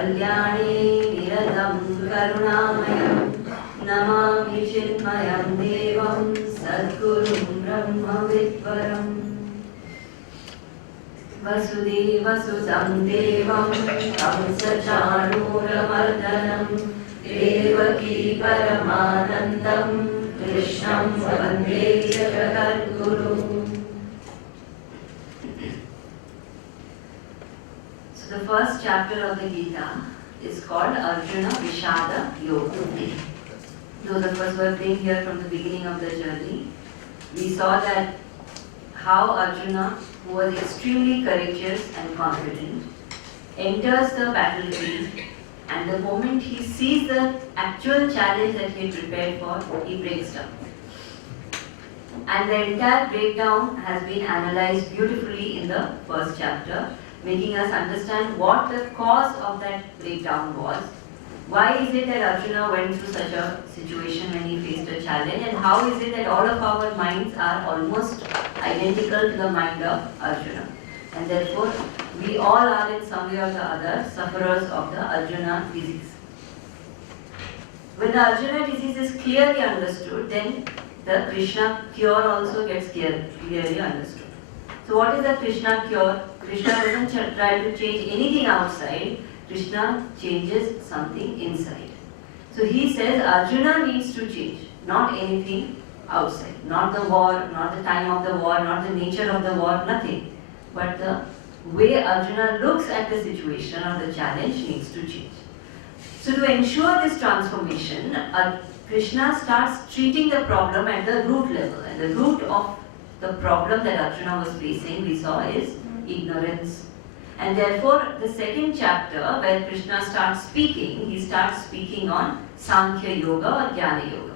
कल्याणे निरतं करुणामयं नमामि चिन्मयं देवं सद्गुरुं ब्रह्मविद्वरम् वसुदेवसुतं देवं कंसचाणूरमर्दनं देवकी परमानन्दं कृष्णं वन्दे जगद्गुरुम्. So the first chapter of the Gita is called Arjuna Vishada Yoga. Those of us who have been here from the beginning of the journey, we saw that how Arjuna, who was extremely courageous and confident, enters the battlefield, and the moment he sees the actual challenge that he had prepared for, he breaks down. And the entire breakdown has been analyzed beautifully in the first chapter, making us understand what the cause of that breakdown was. Why is it that Arjuna went through such a situation when he faced a challenge, and how is it that all of our minds are almost identical to the mind of Arjuna, and therefore we all are in some way or the other sufferers of the Arjuna disease. When the Arjuna disease is clearly understood, then the Krishna cure also gets clearly understood. So what is the Krishna cure? Krishna doesn't try to change anything outside, Krishna changes something inside. So he says Arjuna needs to change, not anything outside, not the war, not the time of the war, not the nature of the war, nothing. But the way Arjuna looks at the situation or the challenge needs to change. So to ensure this transformation, Krishna starts treating the problem at the root level, and the root of the problem that Arjuna was facing, we saw, is ignorance. And therefore, the second chapter, where Krishna starts speaking, he starts speaking on Sankhya Yoga or Jnana Yoga.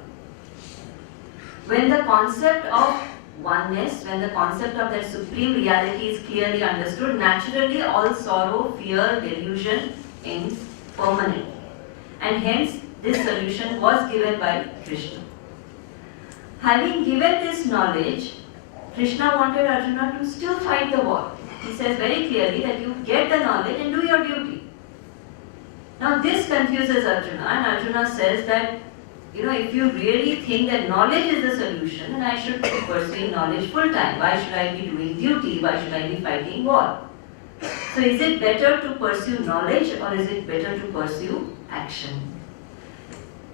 When the concept of oneness, when the concept of that supreme reality is clearly understood, naturally all sorrow, fear, delusion ends permanently. And hence, this solution was given by Krishna. Having given this knowledge, Krishna wanted Arjuna to still fight the war. He says very clearly that you get the knowledge and do your duty. Now this confuses Arjuna, and Arjuna says that, if you really think that knowledge is the solution, then I should be pursuing knowledge full time. Why should I be doing duty? Why should I be fighting war? So is it better to pursue knowledge, or is it better to pursue action?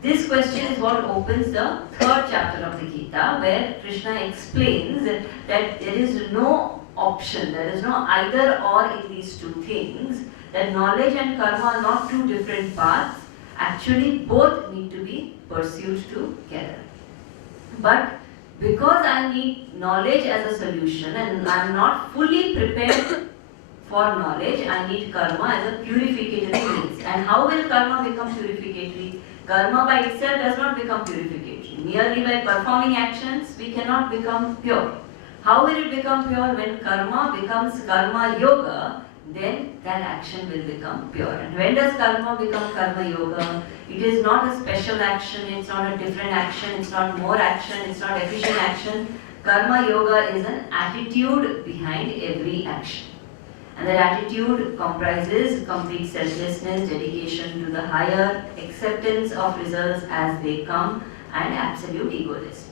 This question is what opens the third chapter of the Gita, where Krishna explains that there is no option, there is no either or in these two things, that knowledge and karma are not two different paths. Actually, both need to be pursued together. But because I need knowledge as a solution and I am not fully prepared for knowledge, I need karma as a purificatory means. And how will karma become purificatory? Karma by itself does not become purificatory. Merely by performing actions, we cannot become pure. How will it become pure? When karma becomes karma yoga, then that action will become pure. And when does karma become karma yoga? It is not a special action, it's not a different action, it's not more action, it's not efficient action. Karma yoga is an attitude behind every action. And that attitude comprises complete selflessness, dedication to the higher, acceptance of results as they come, and absolute egolessness.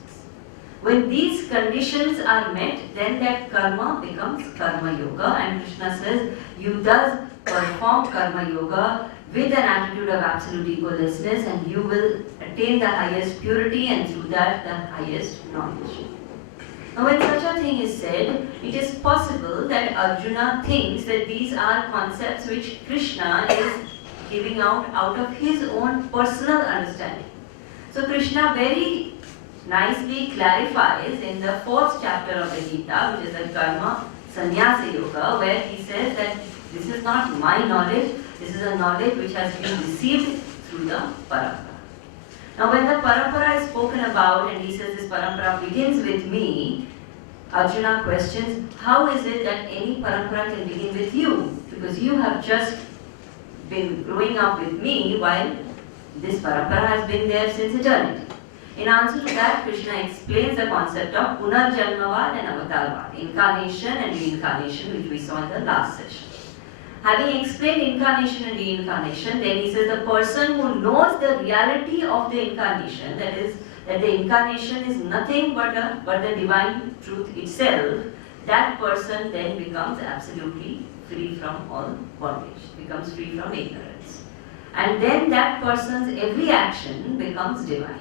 When these conditions are met, then that karma becomes karma yoga, and Krishna says you thus perform karma yoga with an attitude of absolute egolessness, and you will attain the highest purity, and through that the highest knowledge. Now when such a thing is said, it is possible that Arjuna thinks that these are concepts which Krishna is giving out of his own personal understanding. So Krishna very nicely clarifies in the fourth chapter of the Gita, which is the Karma Sannyasa Yoga, where he says that this is not my knowledge, this is a knowledge which has been received through the parampara. Now when the parampara is spoken about, and he says this parampara begins with me, Arjuna questions, how is it that any parampara can begin with you? Because you have just been growing up with me while this parampara has been there since eternity. In answer to that, Krishna explains the concept of Punarjanmavad and Avatarvad, incarnation and reincarnation, which we saw in the last session. Having explained incarnation and reincarnation, then he says the person who knows the reality of the incarnation, that is, that the incarnation is nothing but the divine truth itself, that person then becomes absolutely free from all bondage, becomes free from ignorance. And then that person's every action becomes divine.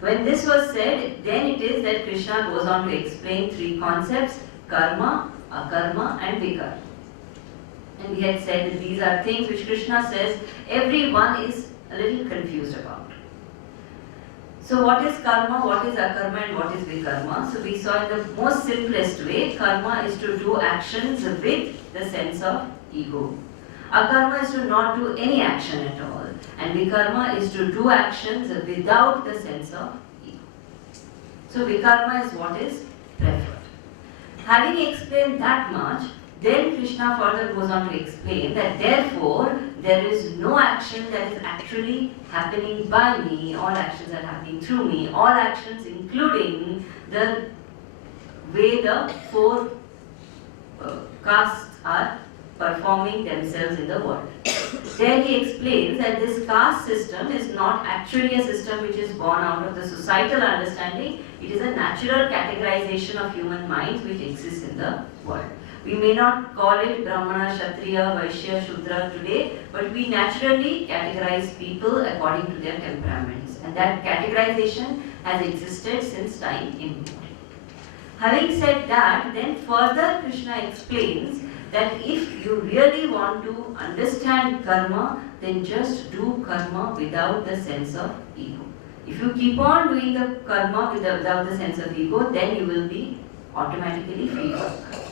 When this was said, then it is that Krishna goes on to explain three concepts: karma, akarma and vikarma. And we had said that these are things which Krishna says everyone is a little confused about. So what is karma, what is akarma and what is vikarma? So we saw in the most simplest way, karma is to do actions with the sense of ego. Akarma is to not do any action at all. And vikarma is to do actions without the sense of ego. So vikarma is what is preferred. Having explained that much, then Krishna further goes on to explain that therefore there is no action that is actually happening by me, all actions are happening through me, all actions including the way the four castes are performing themselves in the world. There he explains that this caste system is not actually a system which is born out of the societal understanding, it is a natural categorization of human minds which exists in the world. We may not call it Brahmana, Kshatriya, Vaishya, Shudra today, but we naturally categorize people according to their temperaments. And that categorization has existed since time immemorial. Having said that, then further Krishna explains that if you really want to understand karma, then just do karma without the sense of ego. If you keep on doing the karma without the sense of ego, then you will be automatically free from karma.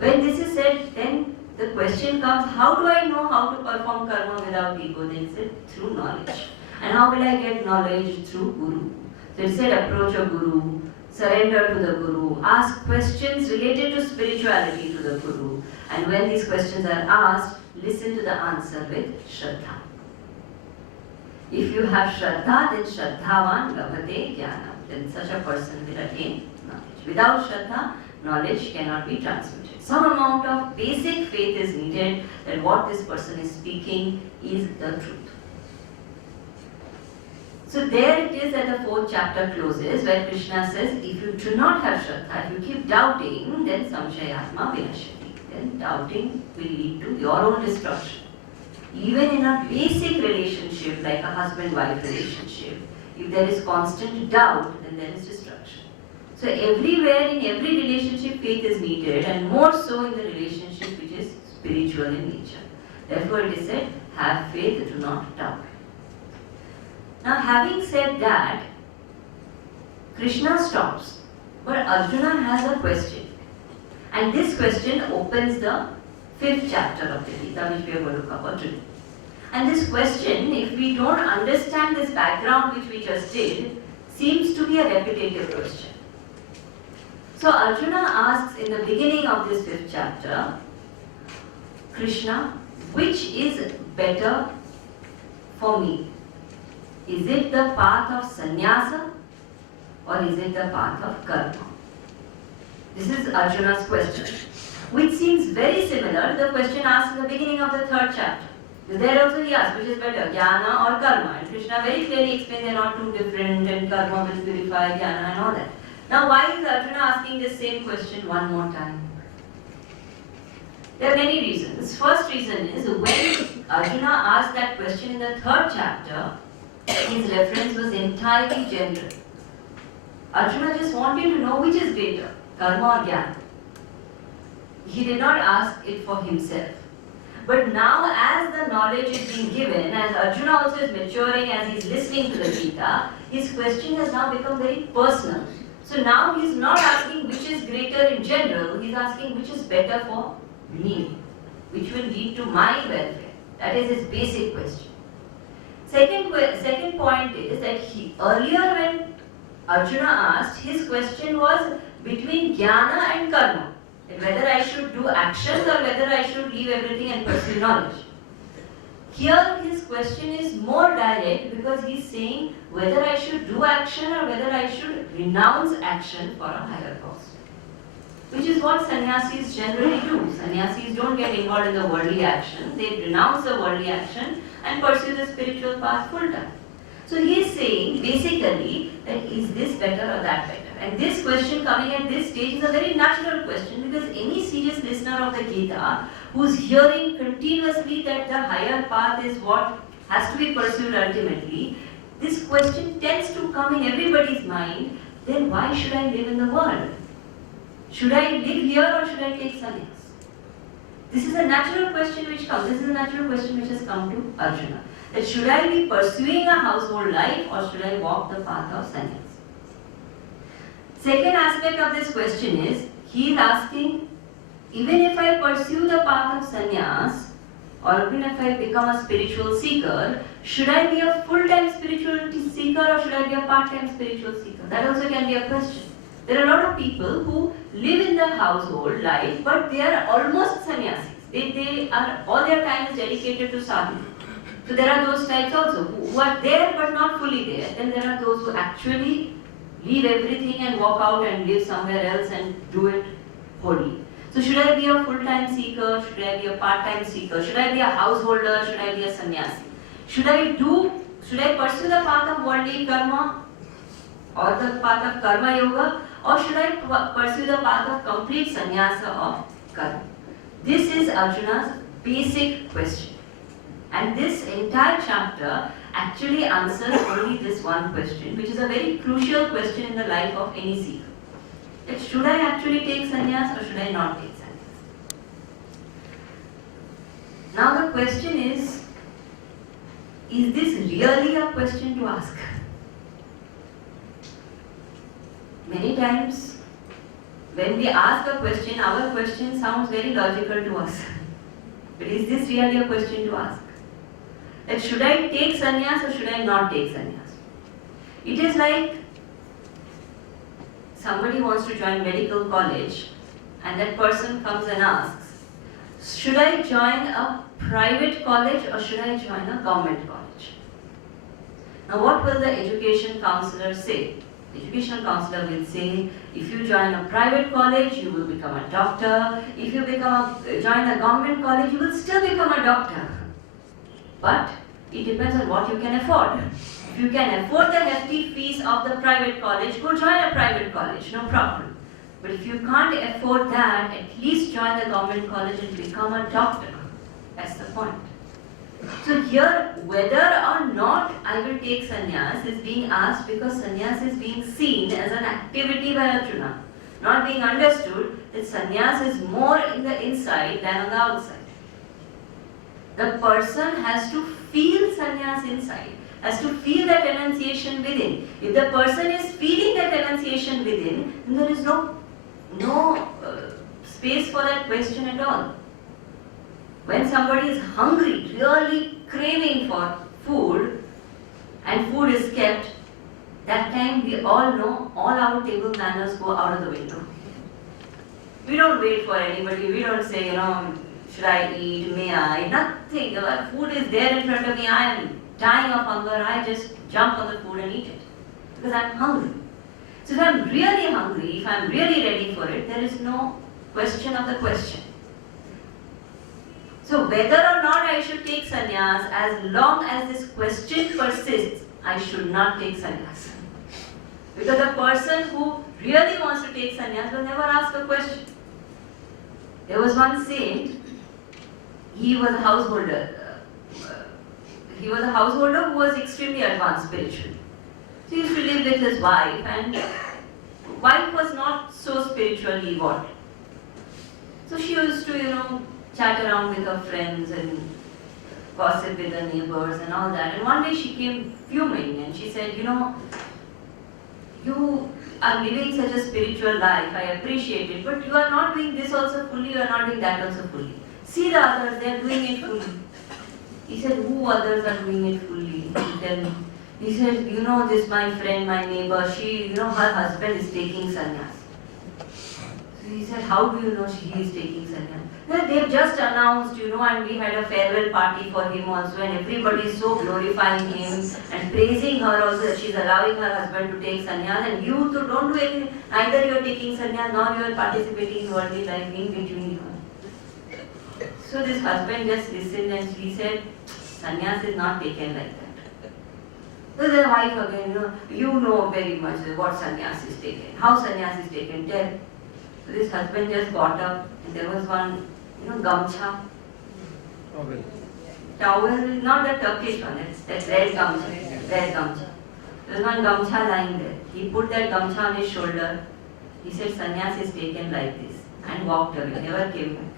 When this is said, then the question comes, how do I know how to perform karma without ego? Then he said, through knowledge. And how will I get knowledge? Through Guru. So he said, approach a Guru, surrender to the Guru, ask questions related to spirituality to the Guru. And when these questions are asked, listen to the answer with Shraddha. If you have Shraddha, then Shraddhavan Labhate Jnana. Then such a person will attain knowledge. Without Shraddha, knowledge cannot be transmitted. Some amount of basic faith is needed that what this person is speaking is the truth. So there it is that the fourth chapter closes, where Krishna says, if you do not have Shraddha, if you keep doubting, then Samshayatma Vinashati. Then doubting will lead to your own destruction. Even in a basic relationship like a husband-wife relationship, if there is constant doubt, then there is destruction. So everywhere in every relationship faith is needed, and more so in the relationship which is spiritual in nature. Therefore it is said, have faith, do not doubt. Now having said that, Krishna stops, but Arjuna has a question. And this question opens the fifth chapter of the Gita, which we are going to cover today. And this question, if we don't understand this background which we just did, seems to be a repetitive question. So Arjuna asks in the beginning of this fifth chapter, Krishna, which is better for me? Is it the path of sannyasa or is it the path of karma? This is Arjuna's question, which seems very similar to the question asked in the beginning of the third chapter. There also he asked, which is better, jnana or karma? And Krishna very clearly explained they are not two different, and karma will purify jnana and all that. Now why is Arjuna asking this same question one more time? There are many reasons. First reason is, when Arjuna asked that question in the third chapter, his reference was entirely general. Arjuna just wanted to know which is greater, karma or jnana. He did not ask it for himself. But now as the knowledge is being given, as Arjuna also is maturing, as he is listening to the Gita, his question has now become very personal. So now he is not asking which is greater in general, he is asking which is better for me, which will lead to my welfare. That is his basic question. Second point is that earlier when Arjuna asked, his question was between jnana and karma. Whether I should do actions or whether I should leave everything and pursue knowledge. Here his question is more direct, because he is saying whether I should do action or whether I should renounce action for a higher cause. which is what sannyasis generally do. Sannyasis don't get involved in the worldly action, they renounce the worldly action and pursue the spiritual path full time. So he is saying basically that is this better or that better? And this question coming at this stage is a very natural question, because any serious listener of the Gita who's hearing continuously that the higher path is what has to be pursued ultimately, this question tends to come in everybody's mind, then why should I live in the world? Should I live here or should I take sannyas? This is a natural question which comes. This is a natural question which has come to Arjuna. That should I be pursuing a household life or should I walk the path of sannyas? Second aspect of this question is, he is asking, even if I pursue the path of sannyas, or even if I become a spiritual seeker, should I be a full-time spiritual seeker or should I be a part-time spiritual seeker? That also can be a question. There are a lot of people who live in the household life, but they are almost sannyasis. They are, all their time is dedicated to sadhana. So there are those types also who are there but not fully there. Then there are those who actually leave everything and walk out and live somewhere else and do it wholly. So should I be a full-time seeker? Should I be a part-time seeker? Should I be a householder? Should I be a sannyasi? Should I pursue the path of worldly karma or the path of karma yoga, or should I pursue the path of complete sannyasa of karma? This is Arjuna's basic question. And this entire chapter actually answers only this one question, which is a very crucial question in the life of any seeker. That should I actually take sannyas or should I not take sannyas? Now the question is this really a question to ask? Many times when we ask a question, our question sounds very logical to us. But is this really a question to ask? That should I take sannyas or should I not take sannyas? It is like somebody wants to join medical college and that person comes and asks, should I join a private college or should I join a government college? Now what will the education counselor say? The education counselor will say, if you join a private college, you will become a doctor. If you join a government college, you will still become a doctor. But it depends on what you can afford. If you can afford the hefty fees of the private college, go join a private college, no problem. But if you can't afford that, at least join the government college and become a doctor. That's the point. So here, whether or not I will take sannyas is being asked because sannyas is being seen as an activity by Arjuna. Not being understood that sannyas is more in the inside than on the outside. The person has to feel sannyas inside, has to feel that renunciation within. If the person is feeling that renunciation within, then there is no space for that question at all. When somebody is hungry, really craving for food, and food is kept, that time we all know all our table manners go out of the window. We don't wait for anybody, we don't say, should I eat, may I, nothing. Food is there in front of me, I am dying of hunger, I just jump on the food and eat it. Because I am hungry. So if I am really hungry, if I am really ready for it, there is no question of the question. So whether or not I should take sannyas, as long as this question persists, I should not take sannyas. Because a person who really wants to take sannyas will never ask a question. There was one saint, he was a householder. He was a householder who was extremely advanced spiritually. So he used to live with his wife, and wife was not so spiritually evolved. So she used to, chat around with her friends and gossip with the neighbors and all that. And one day she came fuming and she said, you are living such a spiritual life, I appreciate it, but you are not doing this also fully, you are not doing that also fully. See the others, they are doing it fully. He said, who others are doing it fully? Tell me. He said, this my friend, my neighbor, she, her husband is taking sannyas. So he said, how do you know he is taking sannyas? No, they've just announced, and we had a farewell party for him also, and everybody is so glorifying him and praising her also that she's allowing her husband to take sannyas, and you too don't do anything. Neither you are taking sannyas nor you are participating in worldly life in between you. So this husband just listened and he said, sannyas is not taken like that. So the wife again, you know very much what sannyas is taken, how sannyas is taken, tell. So this husband just got up and there was one, gamcha. Towel, not the Turkish one, it's that red gamcha. Red gamcha. There was one gamcha lying there. He put that gamcha on his shoulder. He said, sannyas is taken like this, and walked away, never came back.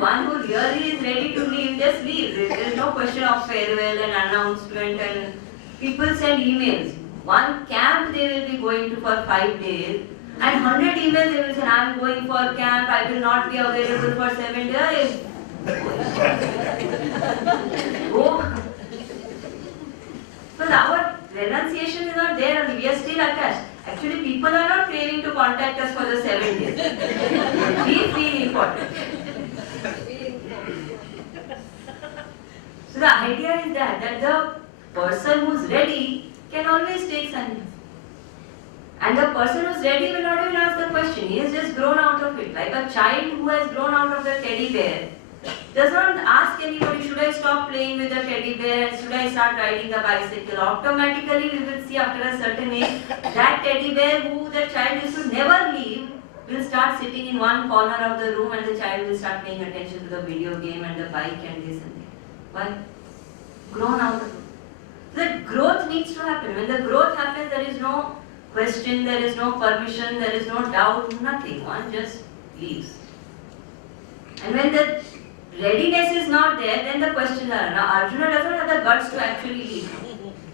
One who really is ready to leave, just leaves. There is no question of farewell and announcement, and people send emails. One camp they will be going to for 5 days, and 100 emails they will say, I am going for camp, I will not be available for 7 days. Go. So our renunciation is not there and we are still attached. Actually, people are not craving to contact us for the 7 days. We feel important. So the idea is that the person who is ready can always take sannyas. And the person who is ready will not even ask the question. He has just grown out of it. Like a child who has grown out of the teddy bear does not ask anybody, should I stop playing with the teddy bear and should I start riding the bicycle? Automatically we will see after a certain age, that teddy bear who the child used to never leave will start sitting in one corner of the room and the child will start paying attention to the video game and the bike and this and that. Why? Grown out of it. The growth needs to happen. When the growth happens, there is no question, there is no permission, there is no doubt, nothing. One just leaves. And when the readiness is not there, then the questions are. Now Arjuna doesn't have the guts to actually leave.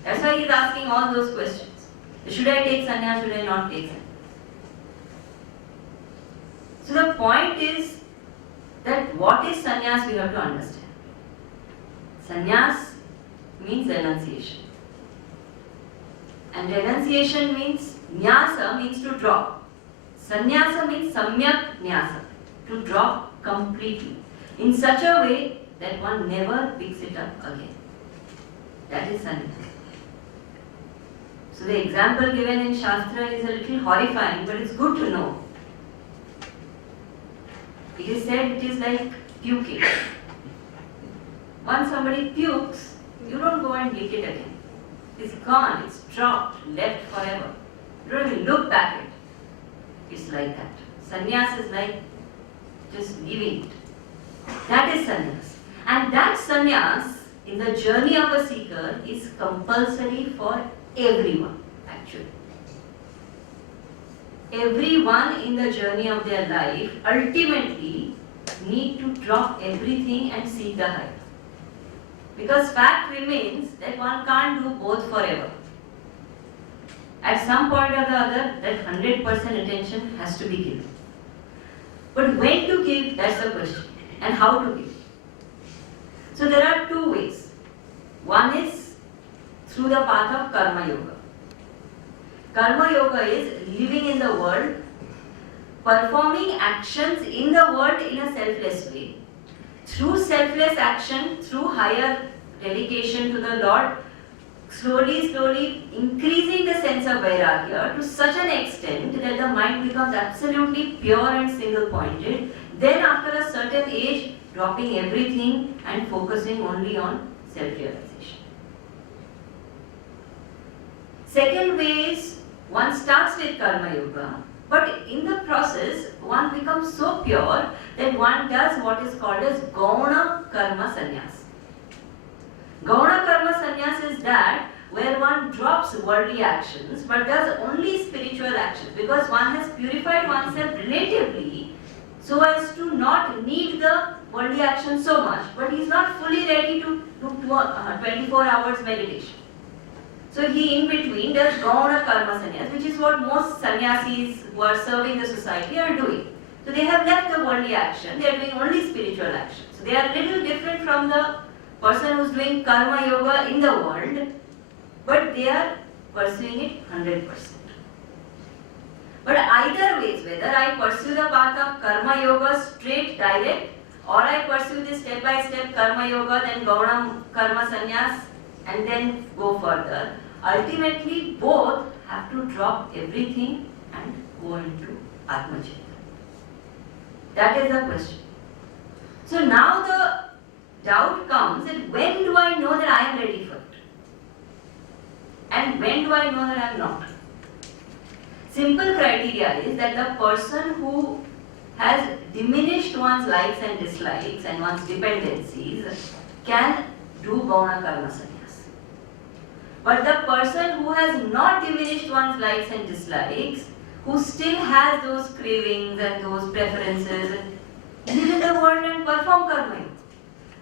That's why he is asking all those questions. Should I take sannyas, should I not take sannyas? So the point is that what is sannyas we have to understand. Sannyas means renunciation. And renunciation means, nyasa means to drop. Sannyasa means samyak nyasa, to drop completely. In such a way that one never picks it up again. That is sannyasa. So the example given in Shastra is a little horrifying, but it's good to know. It is said it is like puking. Once somebody pukes, you don't go and lick it again. It's gone, it's dropped, left forever. You don't even look back at it. It's like that. Sannyas is like just leaving it. That is sannyas. And that sannyas in the journey of a seeker is compulsory for everyone, actually. Everyone in the journey of their life ultimately need to drop everything and seek the higher. Because fact remains that one can't do both forever. At some point or the other, that 100% attention has to be given. But when to give, that's the question. And how to give. So there are two ways. One is through the path of Karma Yoga. Karma Yoga is living in the world, performing actions in the world in a selfless way. Through selfless action, through higher dedication to the Lord, slowly increasing the sense of vairagya to such an extent that the mind becomes absolutely pure and single-pointed. Then after a certain age, dropping everything and focusing only on self-realization. Second way is, one starts with Karma Yoga, but in the process, one becomes so pure that one does what is called as Gauna Karma Sannyas. Gauna Karma Sannyas is that where one drops worldly actions but does only spiritual actions, because one has purified oneself relatively so as to not need the worldly action so much, but he is not fully ready to do 24 hours meditation. So he in between does Gauna Karma Sannyas, which is what most sannyasis who are serving the society are doing. So they have left the worldly action, they are doing only spiritual action. So they are a little different from the person who is doing Karma Yoga in the world, but they are pursuing it 100%. But either ways, whether I pursue the path of karma yoga straight, direct, or I pursue this step by step karma yoga, then gauna karma sannyas, and then go further, ultimately both have to drop everything and go into Atma Chaitanya. That is the question. So now the doubt comes that when do I know that I am ready for it? And when do I know that I am not? Simple criteria is that the person who has diminished one's likes and dislikes and one's dependencies can do Gauna Karma Sannyas. But the person who has not diminished one's likes and dislikes, who still has those cravings and those preferences, live in the world and perform karma yoga.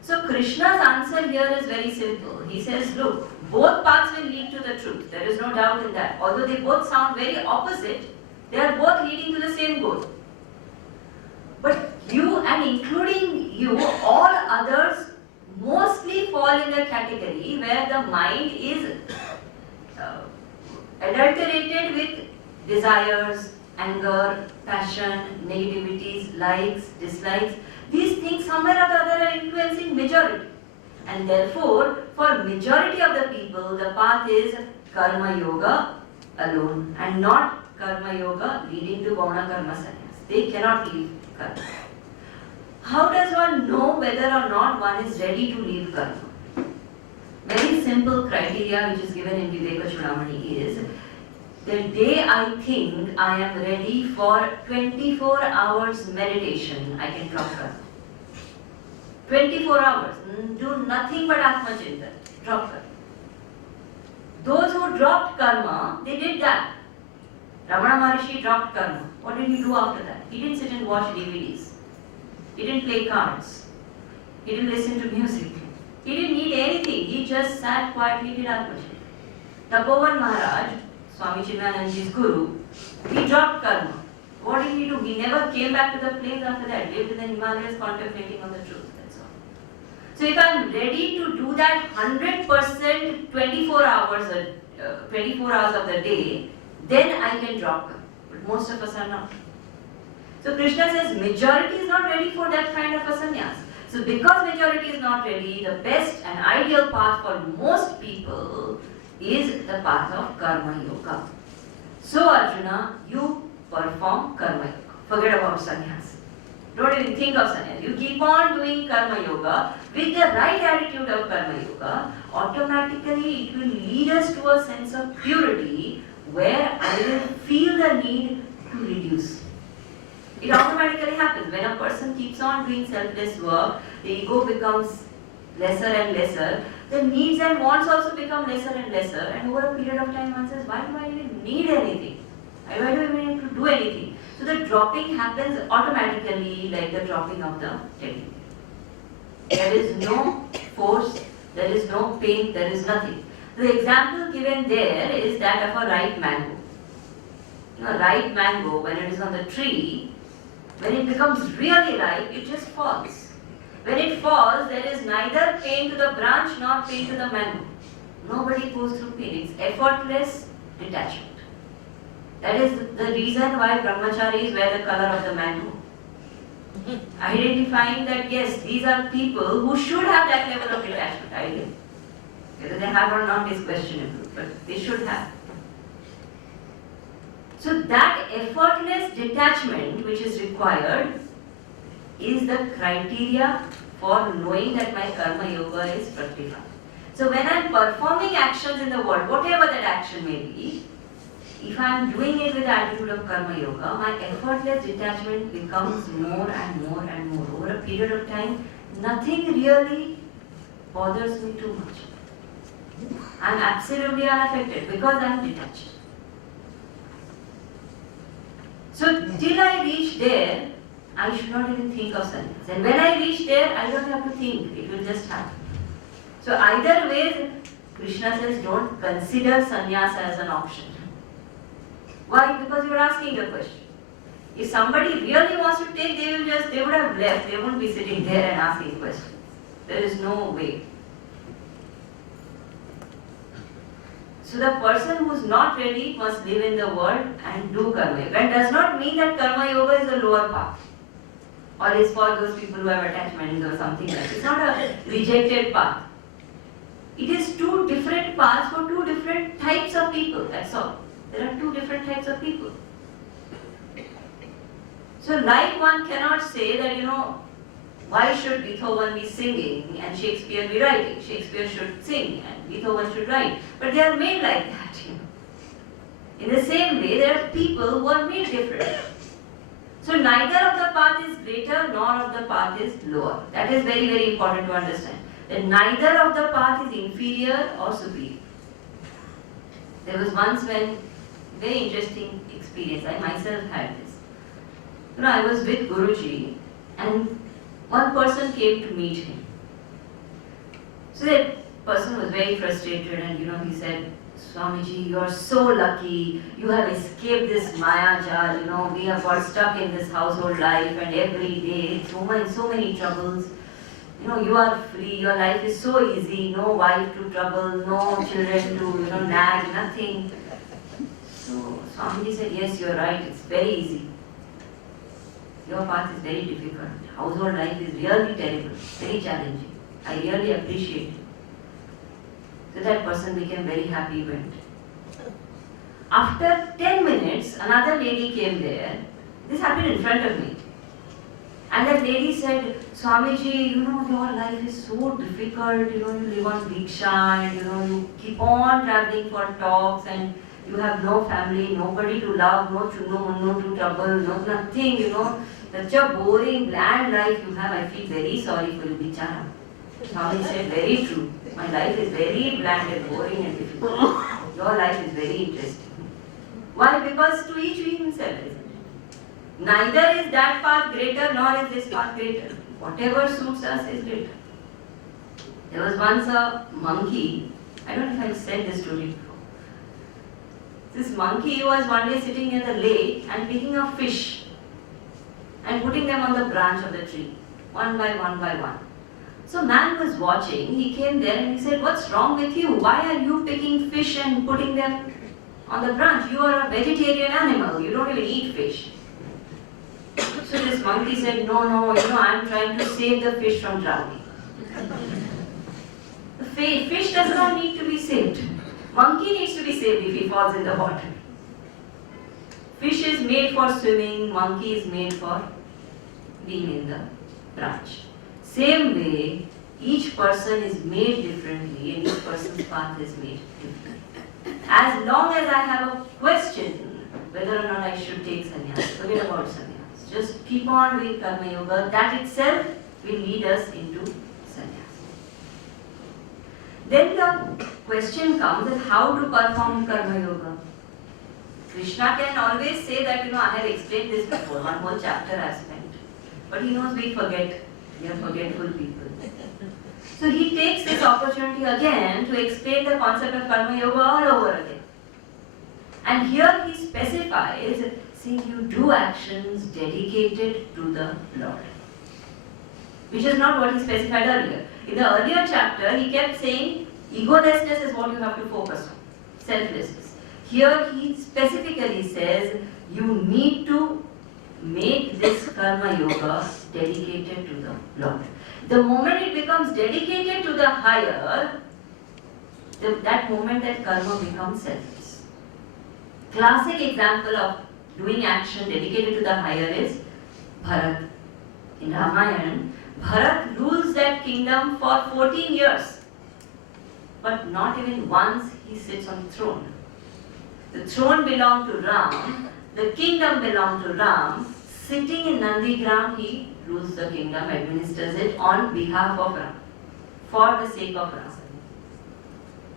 So Krishna's answer here is very simple. He says, look, both paths will lead to the truth. There is no doubt in that. Although they both sound very opposite, they are both leading to the same goal. But you, and including you, all others mostly fall in the category where the mind is adulterated with desires, anger, passion, negativities, likes, dislikes. These things somewhere or the other are influencing majority. And therefore, for majority of the people, the path is karma yoga alone and not karma yoga leading to Gauna Karma Sannyas. They cannot leave karma. How does one know whether or not one is ready to leave karma? Very simple criteria which is given in Viveka Chudamani is, the day I think I am ready for 24 hours meditation, I can drop karma. 24 hours, do nothing but Atma Chintan, drop karma. Those who dropped karma, they did that. Ramana Maharishi dropped karma. What did he do after that? He didn't sit and watch DVDs. He didn't play cards. He didn't listen to music. He didn't need anything. He just sat quietly, did Atma Chintan. Tapovan Maharaj, Swami Chinmayanandaji's guru, he dropped karma. What did he do? He never came back to the place after that. Lived in the Himalayas contemplating on the truth. That's all. So if I am ready to do that 100% 24 hours of the day, then I can drop karma. But most of us are not. So Krishna says majority is not ready for that kind of a sannyas. So because majority is not ready, the best and ideal path for most people is the path of karma yoga. So Arjuna, you perform karma yoga. Forget about sannyas. Don't even think of sannyas. You keep on doing karma yoga with the right attitude of karma yoga. Automatically it will lead us to a sense of purity where I will feel the need to reduce. It automatically happens. When a person keeps on doing selfless work, the ego becomes lesser and lesser. The needs and wants also become lesser and lesser. And over a period of time, one says, why do I even need anything? Why do I even need to do anything? So the dropping happens automatically like the dropping of the teddy bear. There is no force, there is no pain, there is nothing. The example given there is that of a ripe mango. Ripe mango, when it is on the tree, when it becomes really ripe, it just falls. When it falls, there is neither pain to the branch nor pain to the mango. Nobody goes through pain. It's effortless detachment. That is the reason why brahmacharis wear the color of the mango. Identifying that yes, these are people who should have that level of detachment, ideally. Whether they have or not is questionable, but they should have. So that effortless detachment which is required is the criteria for knowing that my karma yoga is fructified. So when I am performing actions in the world, whatever that action may be, if I am doing it with the attitude of karma yoga, my effortless detachment becomes more and more and more. Over a period of time, nothing really bothers me too much. I am absolutely unaffected because I am detached. So till I reach there, I should not even think of sannyas. And when I reach there, I don't have to think, it will just happen. So either way, Krishna says don't consider sannyas as an option. Why? Because you are asking the question. If somebody really wants to take, they would have left, they won't be sitting there and asking questions. There is no way. So So the person who is not ready must live in the world and do karma yoga. It does not mean that karma yoga is the lower path or is for those people who have attachments or something like that. It's not a rejected path. It is two different paths for two different types of people, that's all. There are two different types of people. So like one cannot say that, why should Beethoven be singing and Shakespeare be writing? Shakespeare should sing and Beethoven should write. But they are made like that, In the same way, there are people who are made different. So neither of the path is greater nor of the path is lower. That is very, very important to understand. That neither of the path is inferior or superior. There was once when, very interesting experience, I myself had this. I was with Guruji and one person came to meet him. So that person was very frustrated and he said, Swamiji, you are so lucky, you have escaped this Maya Jal, we have got stuck in this household life and every day, so many troubles. You are free, your life is so easy, no wife to trouble, no children to nag, nothing. So Swamiji said, yes, you are right, it's very easy. Your path is very difficult. Household life is really terrible, very challenging. I really appreciate it. So that person became very happy, went. After 10 minutes, another lady came there. This happened in front of me. And that lady said, Swamiji, your life is so difficult, you live on Diksha and you keep on traveling for talks and you have no family, nobody to love, no chunnu munnu to trouble, no nothing, Such a boring, bland life you have. I feel very sorry for you, Bichara. Swami said, very true. My life is very bland and boring and difficult. Your life is very interesting. Why? Because to each he himself, isn't it? Neither is that path greater nor is this path greater. Whatever suits us is greater. There was once a monkey, I don't know if I said this story before. This monkey was one day sitting in the lake and picking up fish and putting them on the branch of the tree, one by one by one. So man was watching, he came there and he said, what's wrong with you? Why are you picking fish and putting them on the branch? You are a vegetarian animal, you don't even eat fish. So this monkey said, no, I'm trying to save the fish from drowning. The fish does not need to be saved. Monkey needs to be saved if he falls in the water. Fish is made for swimming, monkey is made for being in the branch. Same way, each person is made differently and each person's path is made differently. As long as I have a question whether or not I should take sannyas, forget about sannyas. Just keep on doing karma yoga. That itself will lead us into sannyas. Then the question comes that how to perform karma yoga. Krishna can always say that, I have explained this before, one whole chapter I have spent. But he knows we forget. We are forgetful people. So he takes this opportunity again to explain the concept of karma yoga all over again. And here he specifies, saying you do actions dedicated to the Lord. Which is not what he specified earlier. In the earlier chapter, he kept saying egolessness is what you have to focus on. Selflessness. Here he specifically says you need to make this karma yoga dedicated to the Lord. The moment it becomes dedicated to the higher, that moment that karma becomes selfless. Classic example of doing action dedicated to the higher is Bharat. In Ramayana, Bharat rules that kingdom for 14 years. But not even once he sits on the throne. The throne belonged to Ram, the kingdom belonged to Ram. Sitting in Nandigram, he rules the kingdom, administers it on behalf of Ram, for the sake of Ram.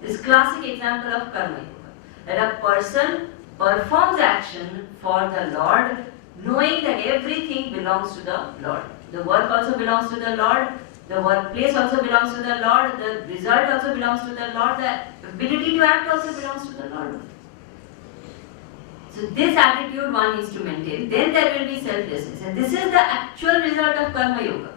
This classic example of karma yoga, that a person performs action for the Lord, knowing that everything belongs to the Lord. The work also belongs to the Lord, the workplace also belongs to the Lord, the result also belongs to the Lord, the ability to act also belongs to the Lord. So this attitude one needs to maintain. Then there will be selflessness. And this is the actual result of karma yoga.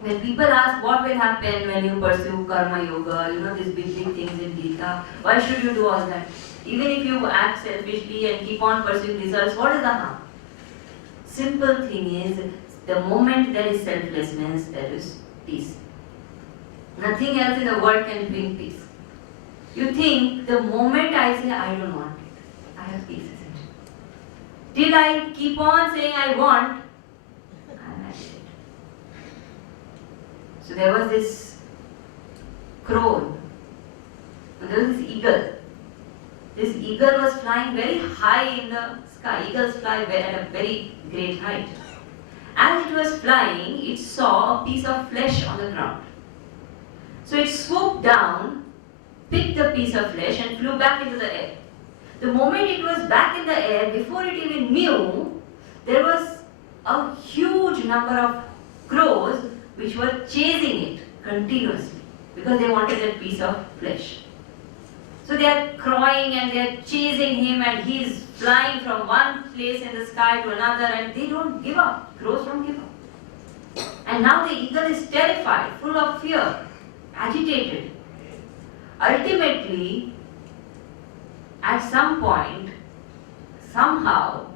When people ask what will happen when you pursue karma yoga, these big things in Gita, why should you do all that? Even if you act selfishly and keep on pursuing results, what is the harm? Simple thing is, the moment there is selflessness, there is peace. Nothing else in the world can bring peace. You think the moment I say I don't want it, I have peace, isn't it? Till I keep on saying I want, I'm at it. So there was this crow, and there was this eagle. This eagle was flying very high in the sky. Eagles fly at a very great height. As it was flying, it saw a piece of flesh on the ground. So it swooped down, picked the piece of flesh and flew back into the air. The moment it was back in the air, before it even knew, there was a huge number of crows which were chasing it continuously because they wanted that piece of flesh. So they are crowing and they are chasing him, and he is flying from one place in the sky to another, and they don't give up. Crows don't give up. And now the eagle is terrified, full of fear, agitated. Ultimately, at some point, somehow,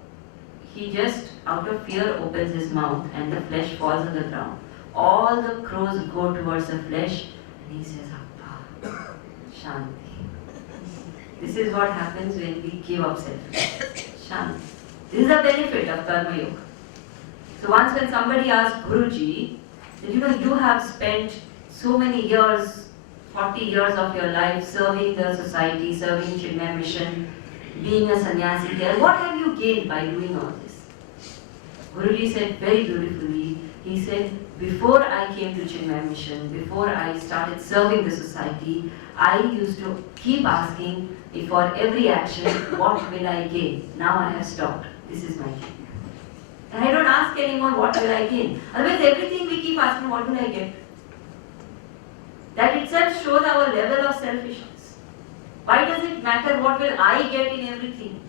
he just out of fear opens his mouth and the flesh falls on the ground. All the crows go towards the flesh and he says, Appa, Shanti. This is what happens when we give up self. Shanti. This is the benefit of Karma Yoga. So once when somebody asked Guruji, that you have spent so many years, 40 years of your life serving the society, serving Chinmaya Mission, being a sannyasi there, what have you gained by doing all this? Guruji said very beautifully, he said, before I came to Chinmaya Mission, before I started serving the society, I used to keep asking for every action, what will I gain? Now I have stopped. This is my gain. And I don't ask anymore, what will I gain? Otherwise, everything we keep asking, what will I get? That itself shows our level of selfishness. Why does it matter what will I get in everything?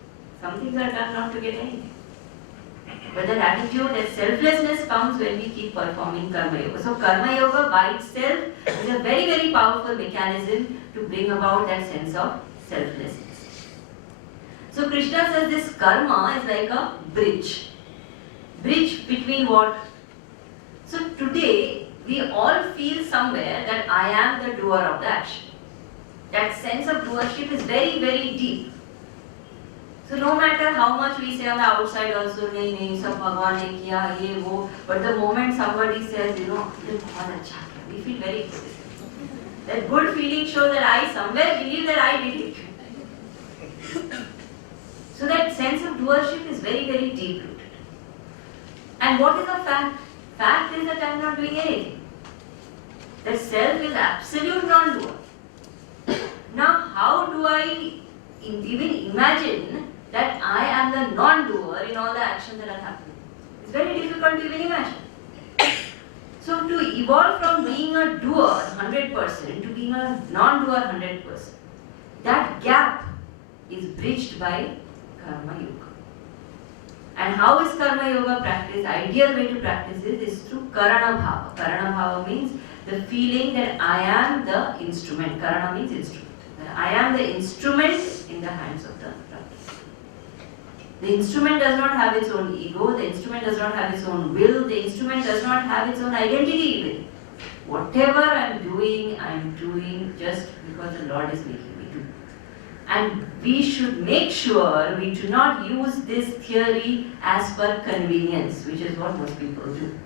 Some things are done not to get anything. But that attitude, that selflessness comes when we keep performing Karma Yoga. So Karma Yoga by itself is a very, very powerful mechanism to bring about that sense of selflessness. So Krishna says this karma is like a bridge. Bridge between what? So today, we all feel somewhere that I am the doer of the action. That sense of doership is very, very deep. So no matter how much we say on the outside also, nahi, sab Bhagwan ne kiya, ye, wo, but the moment somebody says, ye bahut acha kiya, we feel very good. That good feeling shows that I somewhere believe that I did it. So that sense of doership is very, very deep rooted. And what is the fact? Fact is that I am not doing anything. The self is absolute non-doer. Now, how do I even imagine that I am the non-doer in all the actions that are happening? It's very difficult to even imagine. So, to evolve from being a doer 100% to being a non-doer 100%, that gap is bridged by Karma Yoga. And how is Karma Yoga practiced? The ideal way to practice it is through Karana Bhava. Karana Bhava means the feeling that I am the instrument. Karana means instrument. That I am the instrument in the hands of the practice. The instrument does not have its own ego. The instrument does not have its own will. The instrument does not have its own identity even. Whatever I am doing just because the Lord is making me do. And we should make sure we do not use this theory as per convenience, which is what most people do.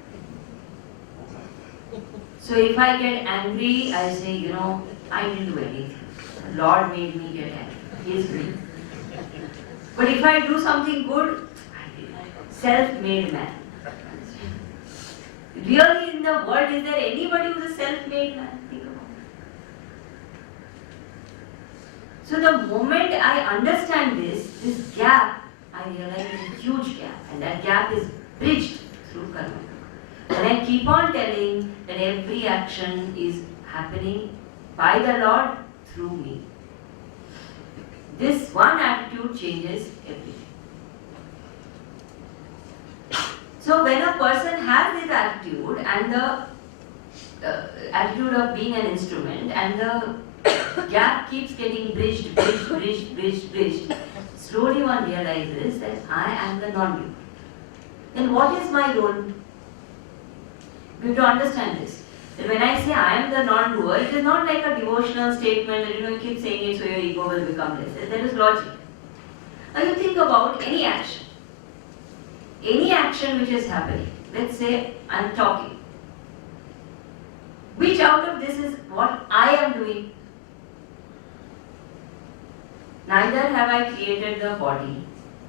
So if I get angry, I say, I didn't do anything. The Lord made me get angry. He is me. But if I do something good, I did. Self-made man. Really in the world, is there anybody who is a self-made man? Think about it. So the moment I understand this gap, I realize it's a huge gap. And that gap is bridged through karma. And I keep on telling that every action is happening by the Lord through me. This one attitude changes everything. So when a person has this attitude and the attitude of being an instrument, and the gap keeps getting bridged. Slowly one realizes that I am the non-doer. Then what is my role? We have to understand this. That when I say I am the non-doer, it is not like a devotional statement that you keep saying it so your ego will become less. That is logic. Now you think about any action. Any action which is happening. Let's say I am talking. Which out of this is what I am doing? Neither have I created the body,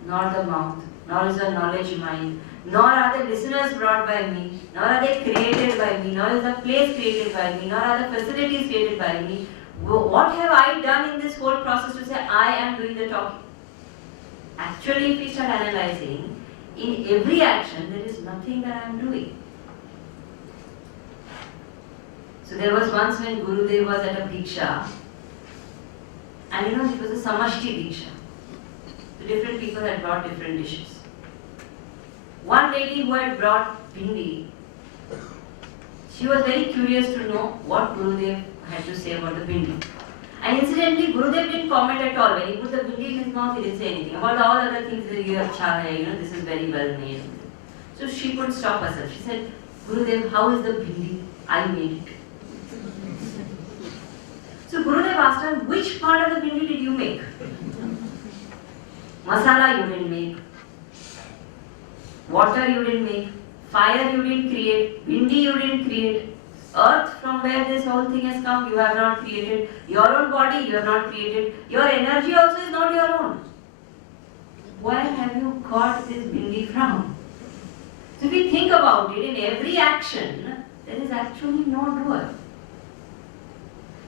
nor the mouth, nor is the knowledge mine, nor are the listeners brought by me, nor are they created by me, nor is the place created by me, nor are the facilities created by me. What have I done in this whole process to say I am doing the talking? Actually, if we start analyzing, in every action there is nothing that I am doing. So there was once when Gurudev was at a Diksha, and it was a Samashti Diksha. So different people had brought different dishes. One lady who had brought bhindi, she was very curious to know what Gurudev had to say about the bhindi. And incidentally, Gurudev didn't comment at all. When he put the bhindi in his mouth, he didn't say anything. About all other things, this is very well made. So she couldn't stop herself. She said, Gurudev, how is the bhindi? I made it. So Gurudev asked her, which part of the bhindi did you make? Masala you didn't make. Water you didn't make. Fire you didn't create. Bhindi you didn't create. Earth from where this whole thing has come, you have not created. Your own body you have not created. Your energy also is not your own. Where have you got this bhindi from? So if we think about it, in every action, there is actually no doer.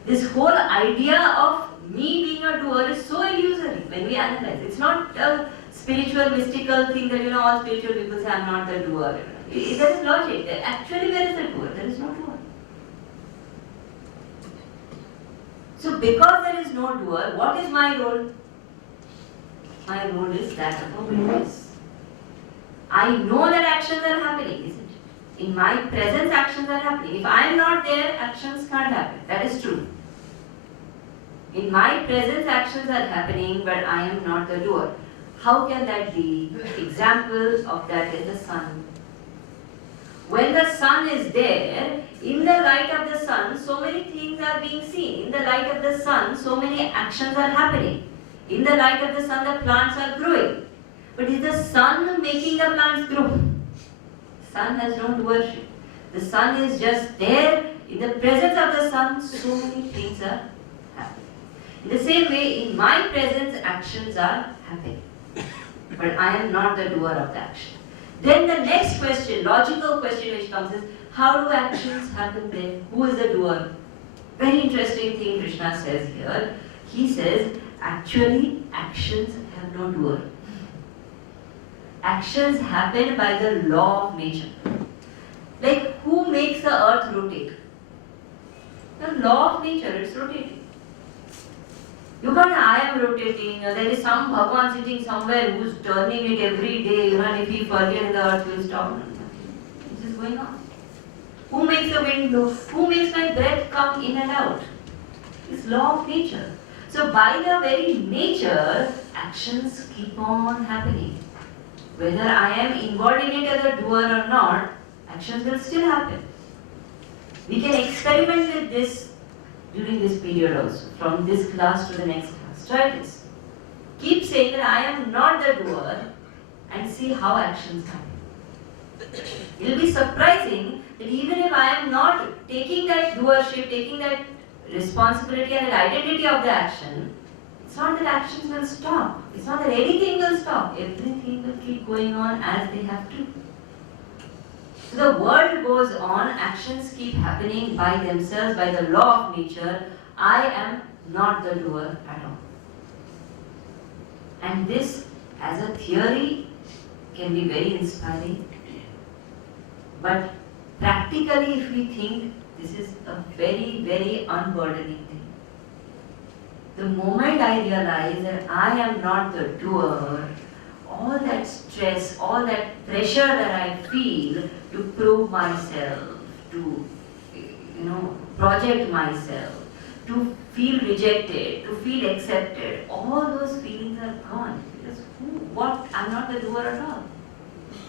This whole idea of me being a doer is so illusory when we analyze. It's not a spiritual, mystical thing that all spiritual people say, I'm not the doer. There is logic. Actually, where is the doer? There is no doer. So because there is no doer, what is my role? My role is that of a witness. I know that actions are happening, isn't it? In my presence, actions are happening. If I am not there, actions can't happen. That is true. In my presence, actions are happening, but I am not the doer. How can that be? Example of that is the sun. When the sun is there, in the light of the sun, so many things are being seen. In the light of the sun, so many actions are happening. In the light of the sun, the plants are growing. But is the sun making the plants grow? Sun has no doership. The sun is just there. In the presence of the sun, so many things are happening. In the same way, in my presence, actions are happening. But I am not the doer of the action. Then the next question, logical question which comes is, how do actions happen then? Who is the doer? Very interesting thing Krishna says here. He says, actually, actions have no doer. Actions happen by the law of nature. Like, who makes the earth rotate? The law of nature, it's rotating. You can't, I am rotating, there is some Bhagwan sitting somewhere who's turning it every day, and if he forgets, the earth will stop. This is going on. Who makes the wind blow? Who makes my breath come in and out? It's law of nature. So by the very nature, actions keep on happening. Whether I am involved in it as a doer or not, actions will still happen. We can experiment with this during this period also, from this class to the next class. Try this. Keep saying that I am not the doer and see how actions happen. It will be surprising that even if I am not taking that doership, taking that responsibility and that identity of the action, it's not that actions will stop. It's not that anything will stop. Everything will keep going on as they have to. So the world goes on, actions keep happening by themselves, by the law of nature. I am not the doer at all. And this, as a theory, can be very inspiring. But practically, if we think, this is a very, very unburdening thing. The moment I realize that I am not the doer, all that stress, all that pressure that I feel to prove myself, to project myself, to feel rejected, to feel accepted, all those feelings are gone. Because what? I'm not the doer at all.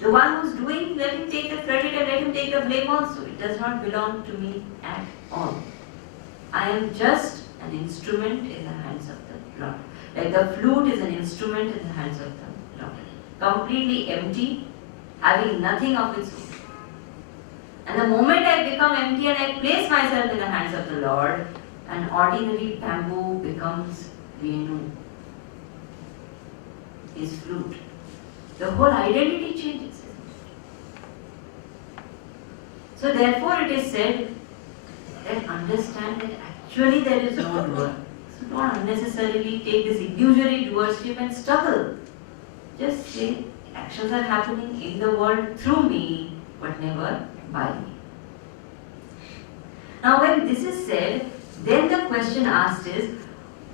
The one who's doing, let him take the credit and let him take the blame also. It does not belong to me at all. I am just an instrument in the hands of the Lord. Like the flute is an instrument in the hands of the Lord. Completely empty, having nothing of its own. And the moment I become empty and I place myself in the hands of the Lord, an ordinary bamboo becomes Venu, his flute. The whole identity changes. So therefore it is said that understand that actually there is no doer. So don't unnecessarily take this illusory doership and struggle. Just say actions are happening in the world through me, but never by me. Now when this is said, then the question asked is,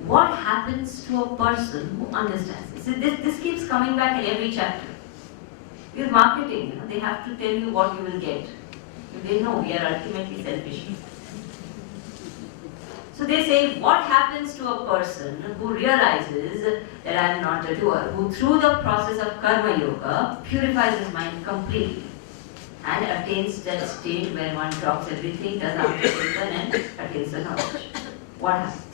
what happens to a person who understands this? This keeps coming back in every chapter. With marketing, they have to tell you what you will get. They know we are ultimately selfish. So they say, what happens to a person who realizes that I am not a doer, who through the process of karma yoga purifies his mind completely and attains that state where one drops everything, does after and attains the knowledge. What happens?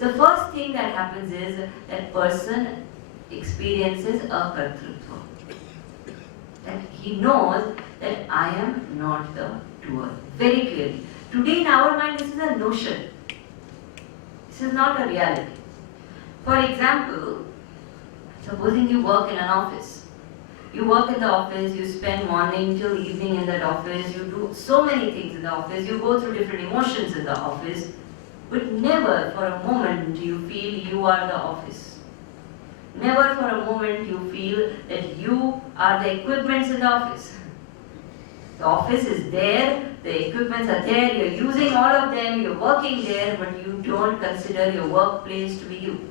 The first thing that happens is that person experiences a kartrutva. That he knows that I am not the doer. Very clearly. Today in our mind this is a notion. This is not a reality. For example, supposing you work in an office. You work in the office, you spend morning till evening in that office, you do so many things in the office, you go through different emotions in the office, but never for a moment do you feel you are the office. Never for a moment you feel that you are the equipments in the office. The office is there, the equipments are there, you're using all of them, you're working there, but you don't consider your workplace to be you.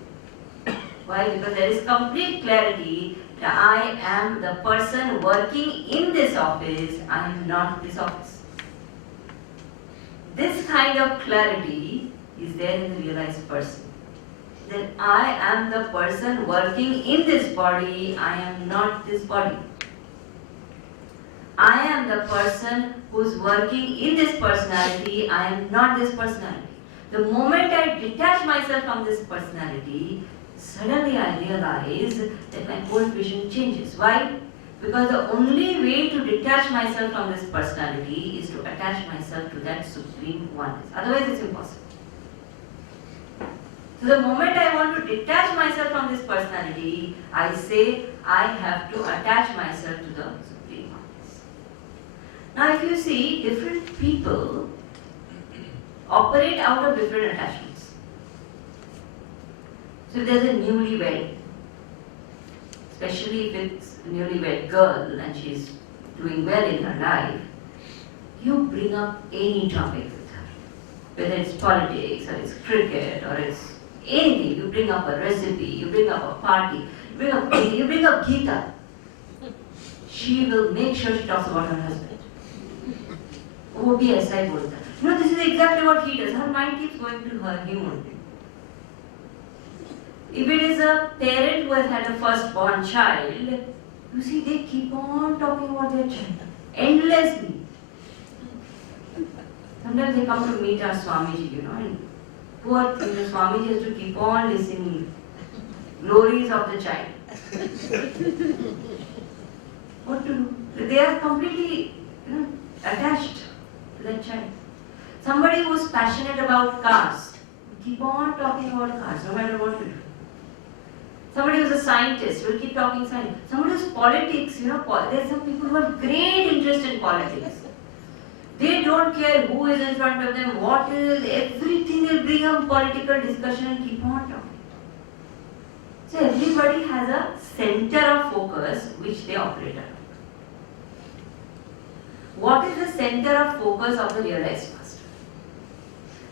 Why? Because there is complete clarity that I am the person working in this office, I am not this office. This kind of clarity is there in the realized person. That I am the person working in this body, I am not this body. I am the person who's working in this personality, I am not this personality. The moment I detach myself from this personality, suddenly I realize that my whole vision changes. Why? Because the only way to detach myself from this personality is to attach myself to that supreme oneness. Otherwise it's impossible. So the moment I want to detach myself from this personality, I say I have to attach myself to the supreme oneness. Now if you see, different people operate out of different attachments. So if there's a newlywed, especially if it's a newlywed girl and she's doing well in her life, you bring up any topic with her. Whether it's politics or it's cricket or it's anything, you bring up a recipe, you bring up a party, you bring up Gita. She will make sure she talks about her husband. Oh, be as I बोलता. This is exactly what he does. Her mind keeps going to her, him only. If it is a parent who has had a firstborn child, you see they keep on talking about their child endlessly. Sometimes they come to meet our Swamiji, and poor thing, the Swamiji has to keep on listening glories of the child. What to do? They are completely attached to that child. Somebody who is passionate about cars, keep on talking about cars, no matter what you do. Somebody who is a scientist will keep talking science. Somebody who is politics, there are some people who have great interest in politics. They don't care who is in front of them, what is, everything they'll bring up political discussion and keep on talking. So everybody has a center of focus which they operate at. What is the center of focus of the realized master?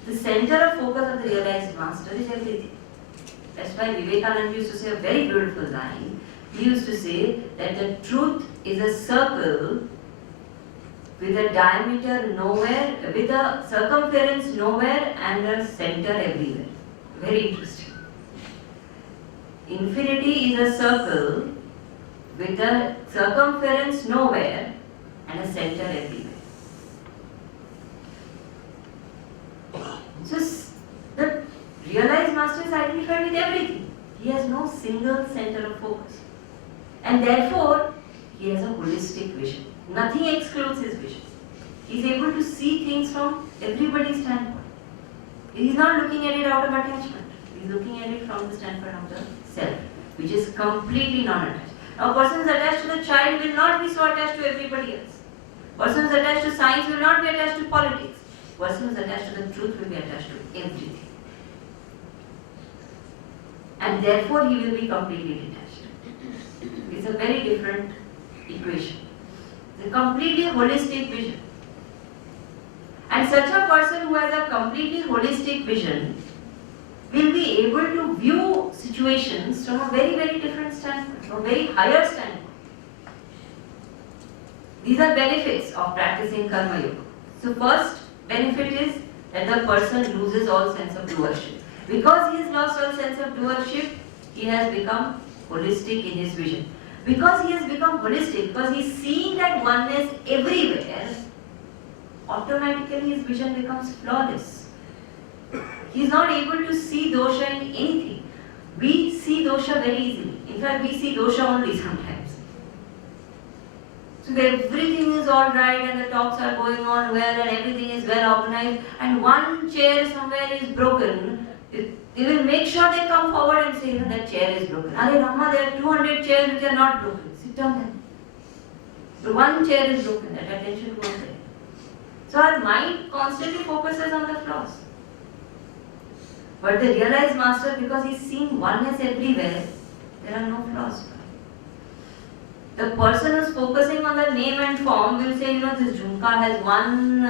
The center of focus of the realized master is everything. That's why Vivekananda used to say a very beautiful line. He used to say that the truth is a circle with a diameter nowhere, with a circumference nowhere and a center everywhere. Very interesting. Infinity is a circle with a circumference nowhere and a center everywhere. So the realized master is identified with everything. He has no single center of focus. And therefore, he has a holistic vision. Nothing excludes his vision. He is able to see things from everybody's standpoint. He is not looking at it out of attachment. He is looking at it from the standpoint of the self, which is completely non-attached. Now, a person who is attached to the child will not be so attached to everybody else. A person who is attached to science will not be attached to politics. A person who is attached to the truth will be attached to everything. And therefore, he will be completely detached. It's a very different equation. It's a completely holistic vision. And such a person who has a completely holistic vision will be able to view situations from a very, very different standpoint, from a very higher standpoint. These are benefits of practicing Karma Yoga. So first benefit is that the person loses all sense of doership. Because he has lost all sense of doership, he has become holistic in his vision. Because he has become holistic, because he is seeing that oneness everywhere, automatically his vision becomes flawless. He is not able to see dosha in anything. We see dosha very easily. In fact, we see dosha only sometimes. So everything is all right and the talks are going on well and everything is well organized, and one chair somewhere is broken. They will make sure they come forward and say, that chair is broken. Are Rama, there are 200 chairs which are not broken. Sit down there. So one chair is broken, that attention goes there. So our mind constantly focuses on the flaws. But the realized master, because he's seeing oneness everywhere, there are no flaws. The person who's focusing on the name and form will say, this jhumka has one,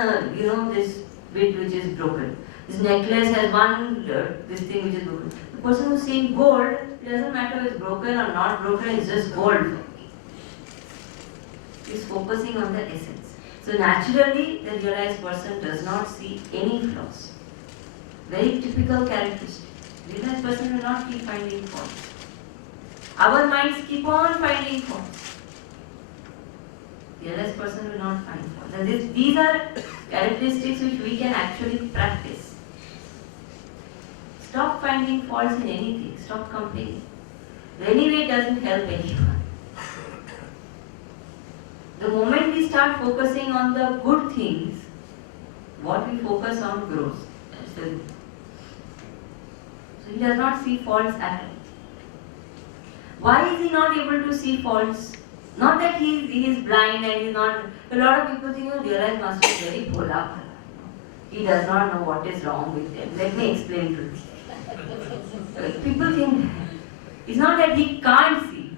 this bit which is broken. This necklace has one, this thing which is broken. The person who's seeing gold, it doesn't matter if it's broken or not broken, it's just gold. He's focusing on the essence. So naturally, the realized person does not see any flaws. Very typical characteristic. The realized person will not keep finding faults. Our minds keep on finding faults. The realized person will not find faults. And these are characteristics which we can actually practice. Stop finding faults in anything. Stop complaining. Anyway, it doesn't help anyone. The moment we start focusing on the good things, what we focus on grows. So he does not see faults at all. Why is he not able to see faults? Not that he is blind and he is not. A lot of people think, realized master is very bhola. He does not know what is wrong with them. Let me explain to you. People think it's not that he can't see.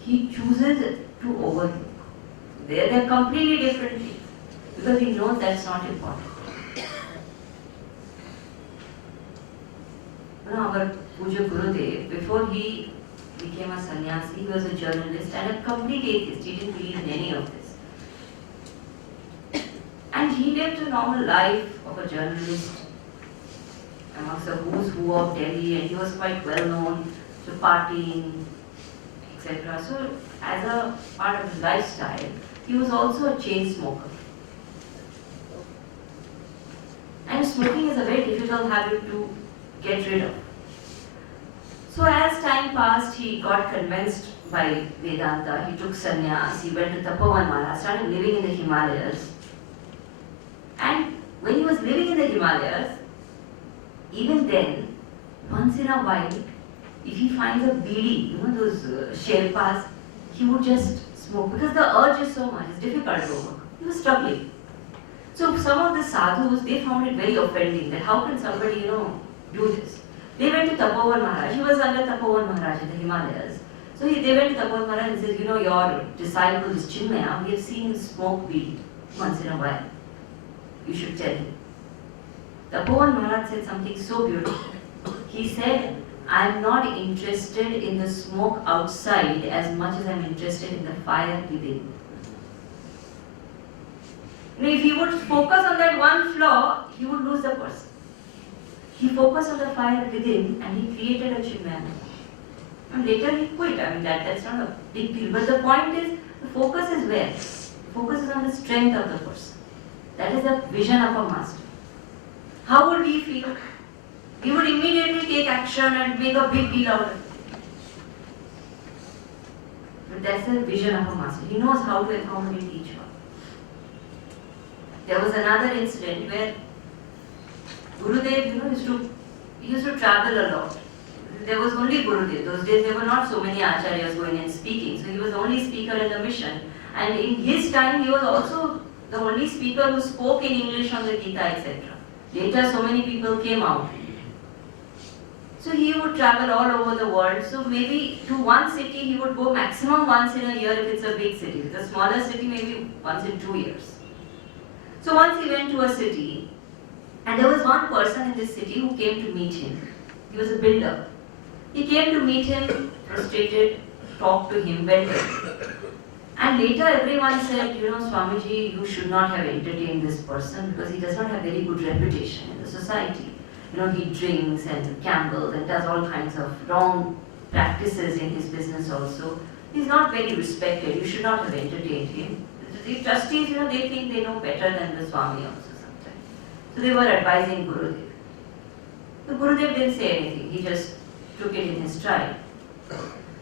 He chooses to overlook. They are completely different things. Because he knows that's not important. Our Puja Gurudev, before he became a sannyasi, he was a journalist and a complete atheist. He didn't believe in any of this. And he lived a normal life of a journalist amongst the who's who of Delhi, and he was quite well known to partying, etc. So, as a part of his lifestyle, he was also a chain smoker. And smoking is a very difficult habit to get rid of. So as time passed, he got convinced by Vedanta. He took sannyas, he went to Tapovan Mala, started living in the Himalayas. And when he was living in the Himalayas, even then, once in a while, if he finds a bidi, those Sherpas, he would just smoke because the urge is so much, it's difficult to overcome. He was struggling. So some of the sadhus, they found it very offending that how can somebody, do this. They went to Tapovan Maharaj. He was under Tapovan Maharaj in the Himalayas. So they went to Tapovan Maharaj and said, your disciple is Chinmaya, we have seen him smoke weed once in a while. You should tell him. Tapovan Maharaj said something so beautiful. He said, I am not interested in the smoke outside as much as I am interested in the fire within. If he would focus on that one flaw, he would lose the person. He focused on the fire within and he created a Chinmaya. And later he quit. That's not a big deal. But the point is, the focus is where? The focus is on the strength of the person. That is the vision of a master. How would we feel? We would immediately take action and make a big deal out of it. But that's the vision of a master. He knows how to accommodate each one. There was another incident where Gurudev, used to travel a lot. There was only Gurudev. Those days there were not so many acharyas going and speaking. So he was the only speaker in the mission. And in his time, he was also the only speaker who spoke in English on the Gita, etc. Later, so many people came out. So he would travel all over the world. So maybe to one city, he would go maximum once in a year if it's a big city. If it's a smaller city, maybe once in 2 years. So once he went to a city, and there was one person in this city who came to meet him. He was a builder. He came to meet him, frustrated, talked to him, went. And later everyone said, Swamiji, you should not have entertained this person because he does not have very good reputation in the society. He drinks and gambles and does all kinds of wrong practices in his business also. He's not very respected. You should not have entertained him. The trustees, they think they know better than the Swami also sometimes. So they were advising Gurudev. The Gurudev didn't say anything. He just took it in his stride.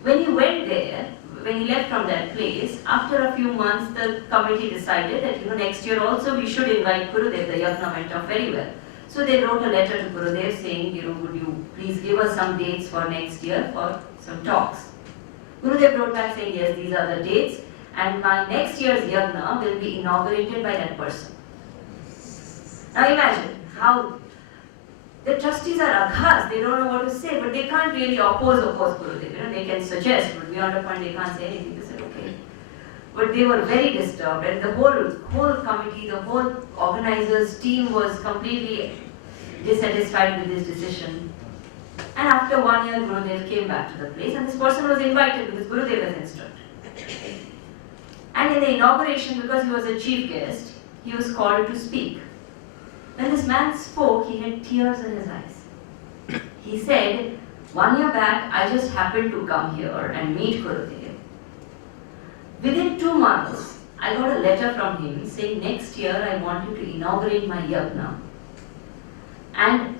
When he went there, when he left from that place, after a few months, the committee decided that next year also we should invite Gurudev. The yagna went off very well. So they wrote a letter to Gurudev saying, would you please give us some dates for next year for some talks. Gurudev wrote back saying, yes, these are the dates, and my next year's yagna will be inaugurated by that person. Now imagine how the trustees are aghast, they don't know what to say, but they can't really oppose Gurudev. They can suggest, but beyond a point they can't say anything. They said, okay. But they were very disturbed, and the whole committee, the whole organizers team was completely dissatisfied with this decision. And after 1 year, Gurudev came back to the place, and this person was invited because Gurudev was instructed. And in the inauguration, because he was a chief guest, he was called to speak. When this man spoke, he had tears in his eyes. He said, 1 year back, I just happened to come here and meet Gurudev. Within 2 months, I got a letter from him saying, next year I want you to inaugurate my yagna. And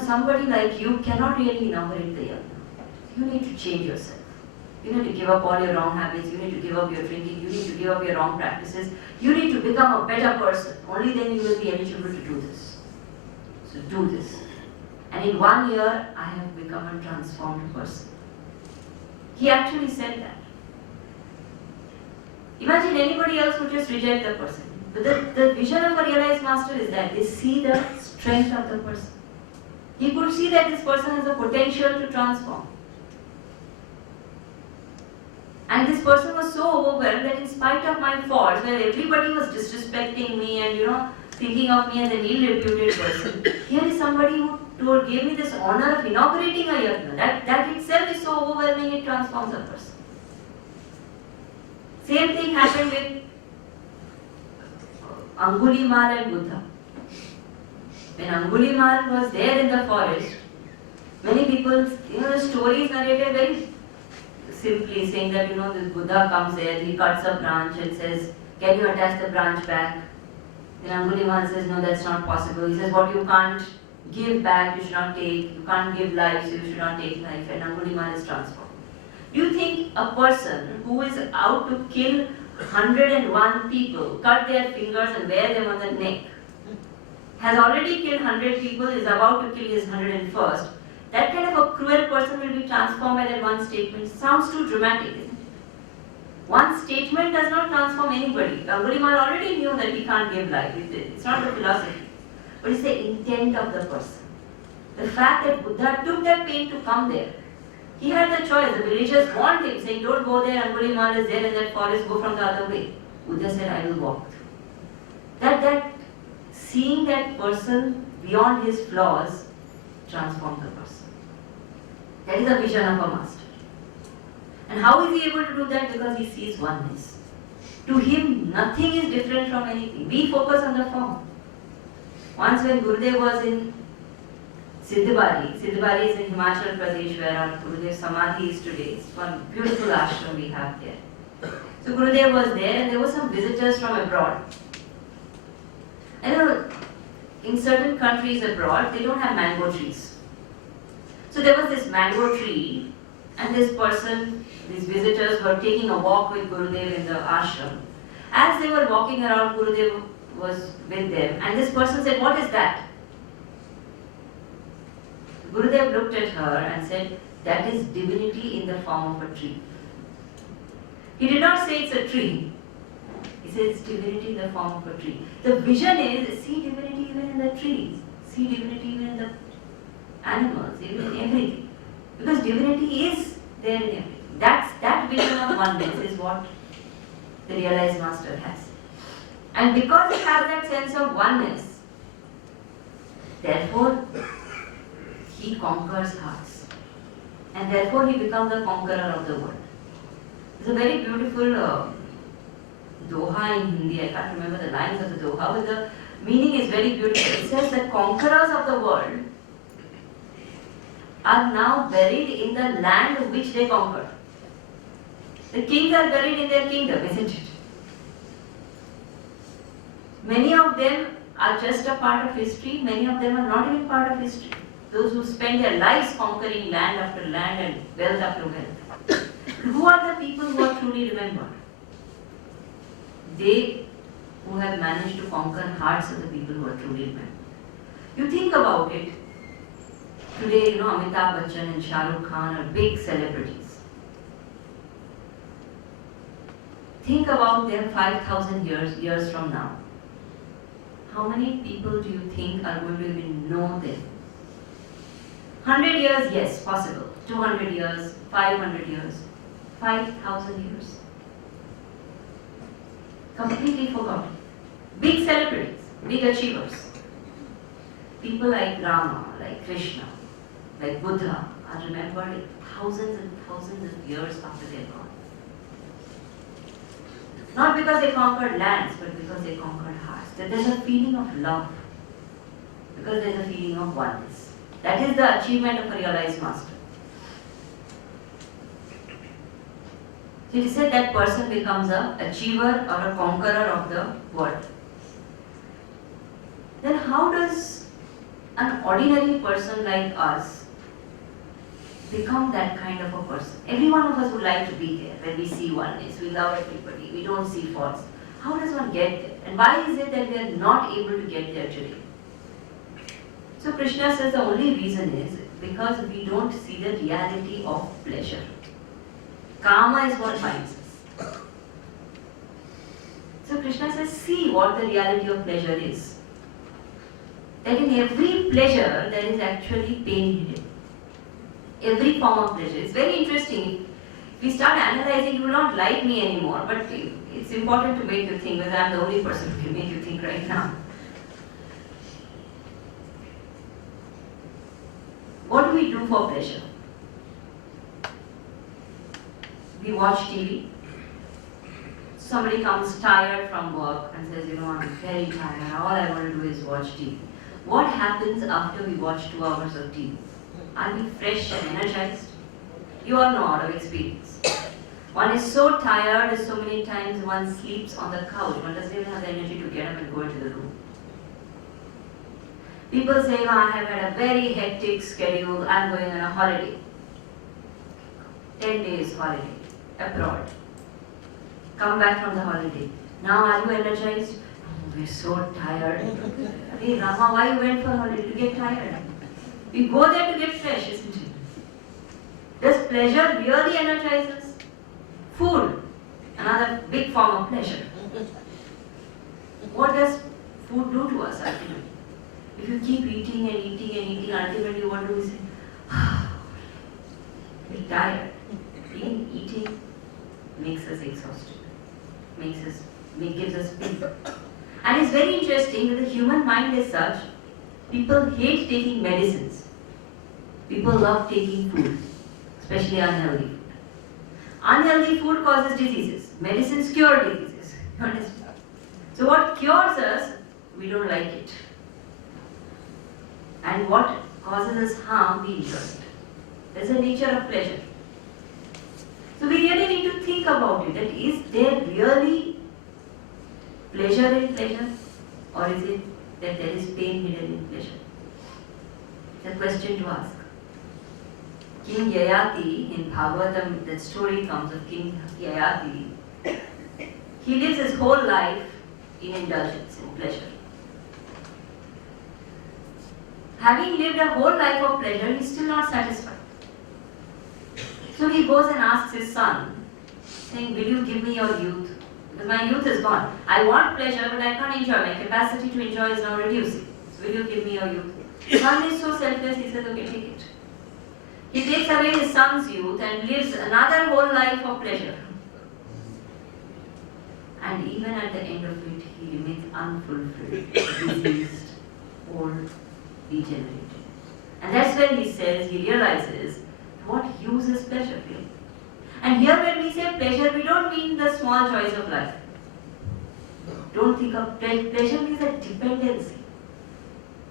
somebody like you cannot really inaugurate the yagna. You need to change yourself. You need to give up all your wrong habits. You need to give up your drinking. You need to give up your wrong practices. You need to become a better person. Only then you will be eligible to do this. So do this. And in 1 year, I have become a transformed person. He actually said that. Imagine anybody else would just reject the person. But the vision of a realized master is that they see the strength of the person. He could see that this person has a potential to transform. And this person was so overwhelmed that in spite of my faults, where everybody was disrespecting me and thinking of me as an ill-reputed person, here is somebody who gave me this honor of inaugurating a yagna. That itself is so overwhelming, it transforms a person. Same thing happened with Angulimal and Buddha. When Angulimal was there in the forest, many people, the story is narrated very simply, saying that this Buddha comes there, he cuts a branch and says, can you attach the branch back? Then Angulimal says, no, that's not possible. He says, what you can't give back, you should not take. You can't give life, so you should not take life. And Angulimal is transformed. Do you think a person who is out to kill 101 people, cut their fingers and wear them on the neck, has already killed 100 people, is about to kill his 101st, that kind of a cruel person will be transformed by that one statement? Sounds too dramatic, isn't it? One statement does not transform anybody. Angulimal already knew that he can't give life. It's not the philosophy. But it's the intent of the person. The fact that Buddha took that pain to come there. He had the choice. The villagers warned him, saying, don't go there, Angulimal is there in that forest, go from the other way. Buddha said, I will walk through. That seeing that person beyond his flaws transformed the person. That is the vision of a master. And how is he able to do that? Because he sees oneness. To him, nothing is different from anything. We focus on the form. Once when Gurudev was in Siddhibari is in Himachal Pradesh where our Gurudev Samadhi is today. It's one beautiful ashram we have there. So Gurudev was there and there were some visitors from abroad. And in certain countries abroad, they don't have mango trees. So there was this mango tree and this person, these visitors were taking a walk with Gurudev in the ashram. As they were walking around, Gurudev was with them and this person said, "What is that?" Gurudev looked at her and said, "That is divinity in the form of a tree." He did not say it's a tree. He said it's divinity in the form of a tree. The vision is, see divinity even in the trees, see divinity even in the animals, even in everything. Because divinity is there in everything. That vision of oneness is what the realized master has. And because he has that sense of oneness, therefore he conquers hearts. And therefore he becomes the conqueror of the world. It's a very beautiful doha in Hindi. I can't remember the lines of the doha, but the meaning is very beautiful. It says the conquerors of the world are now buried in the land which they conquered. The kings are buried in their kingdom, isn't it? Many of them are just a part of history, many of them are not even part of history. Those who spend their lives conquering land after land and wealth after wealth. Who are the people who are truly remembered? They who have managed to conquer hearts of the people who are truly remembered. You think about it. Today, Amitabh Bachchan and Shah Rukh Khan are big celebrities. Think about them 5,000 years from now. How many people do you think are going to even know them? 100 years, yes, possible. 200 years, 500 years, 5,000 years. Completely forgotten. Big celebrities, big achievers. People like Rama, like Krishna, like Buddha are remembered thousands and thousands of years after they're gone. Not because they conquered lands, but because they conquered hearts. That there's a feeling of love. Because there's a feeling of oneness. That is the achievement of a realized master. So it is said that person becomes an achiever or a conqueror of the world. Then how does an ordinary person like us become that kind of a person? Every one of us would like to be there when we see oneness. We love everybody. We don't see faults. How does one get there? And why is it that we are not able to get there today? So Krishna says the only reason is because we don't see the reality of pleasure. Kama is what binds us. So Krishna says, see what the reality of pleasure is. That in every pleasure there is actually pain hidden. Every form of pleasure. It's very interesting. If we start analyzing, you will not like me anymore, but it's important to make you think, because I'm the only person who can make you think right now. What do we do for pleasure? We watch TV. Somebody comes tired from work and says, I'm very tired, all I want to do is watch TV. What happens after we watch 2 hours of TV? Are we fresh and energized? You all know out of experience. One is so tired, so many times one sleeps on the couch. One doesn't even have the energy to get up and go into the room. People say, I have had a very hectic schedule, I'm going on a holiday. 10 days holiday, abroad. Come back from the holiday. Now are you energized? Oh, we're so tired. Hey Rama, why you went for holiday? To get tired. We go there to get fresh, isn't it? Does pleasure really energize us? Food, another big form of pleasure. What does food do to us ultimately? If you keep eating and eating and eating, ultimately what do we say? We're tired. Even eating makes us exhausted, gives us pain. And it's very interesting that the human mind is such, people hate taking medicines. People love taking food, especially unhealthy food. Unhealthy food causes diseases. Medicines cure diseases. You understand? So what cures us, we don't like it. And what causes us harm, we enjoy it. That's the nature of pleasure. So we really need to think about it, that is there really pleasure in pleasure, or is it that there is pain hidden in pleasure? It's a question to ask. King Yayati in Bhagavatam, that story comes of King Yayati. He lives his whole life in indulgence, in pleasure. Having lived a whole life of pleasure, he is still not satisfied. So he goes and asks his son, saying, will you give me your youth? Because my youth is gone. I want pleasure, but I can't enjoy. My capacity to enjoy is now reducing. So will you give me your youth? The son is so selfless, he says, okay, take it. He takes away his son's youth and lives another whole life of pleasure. And even at the end of it, he remains unfulfilled, diseased, old, degenerated. And that's when he says, he realizes, what use is pleasure really? And here when we say pleasure, we don't mean the small joys of life. Don't think of pleasure means a dependency.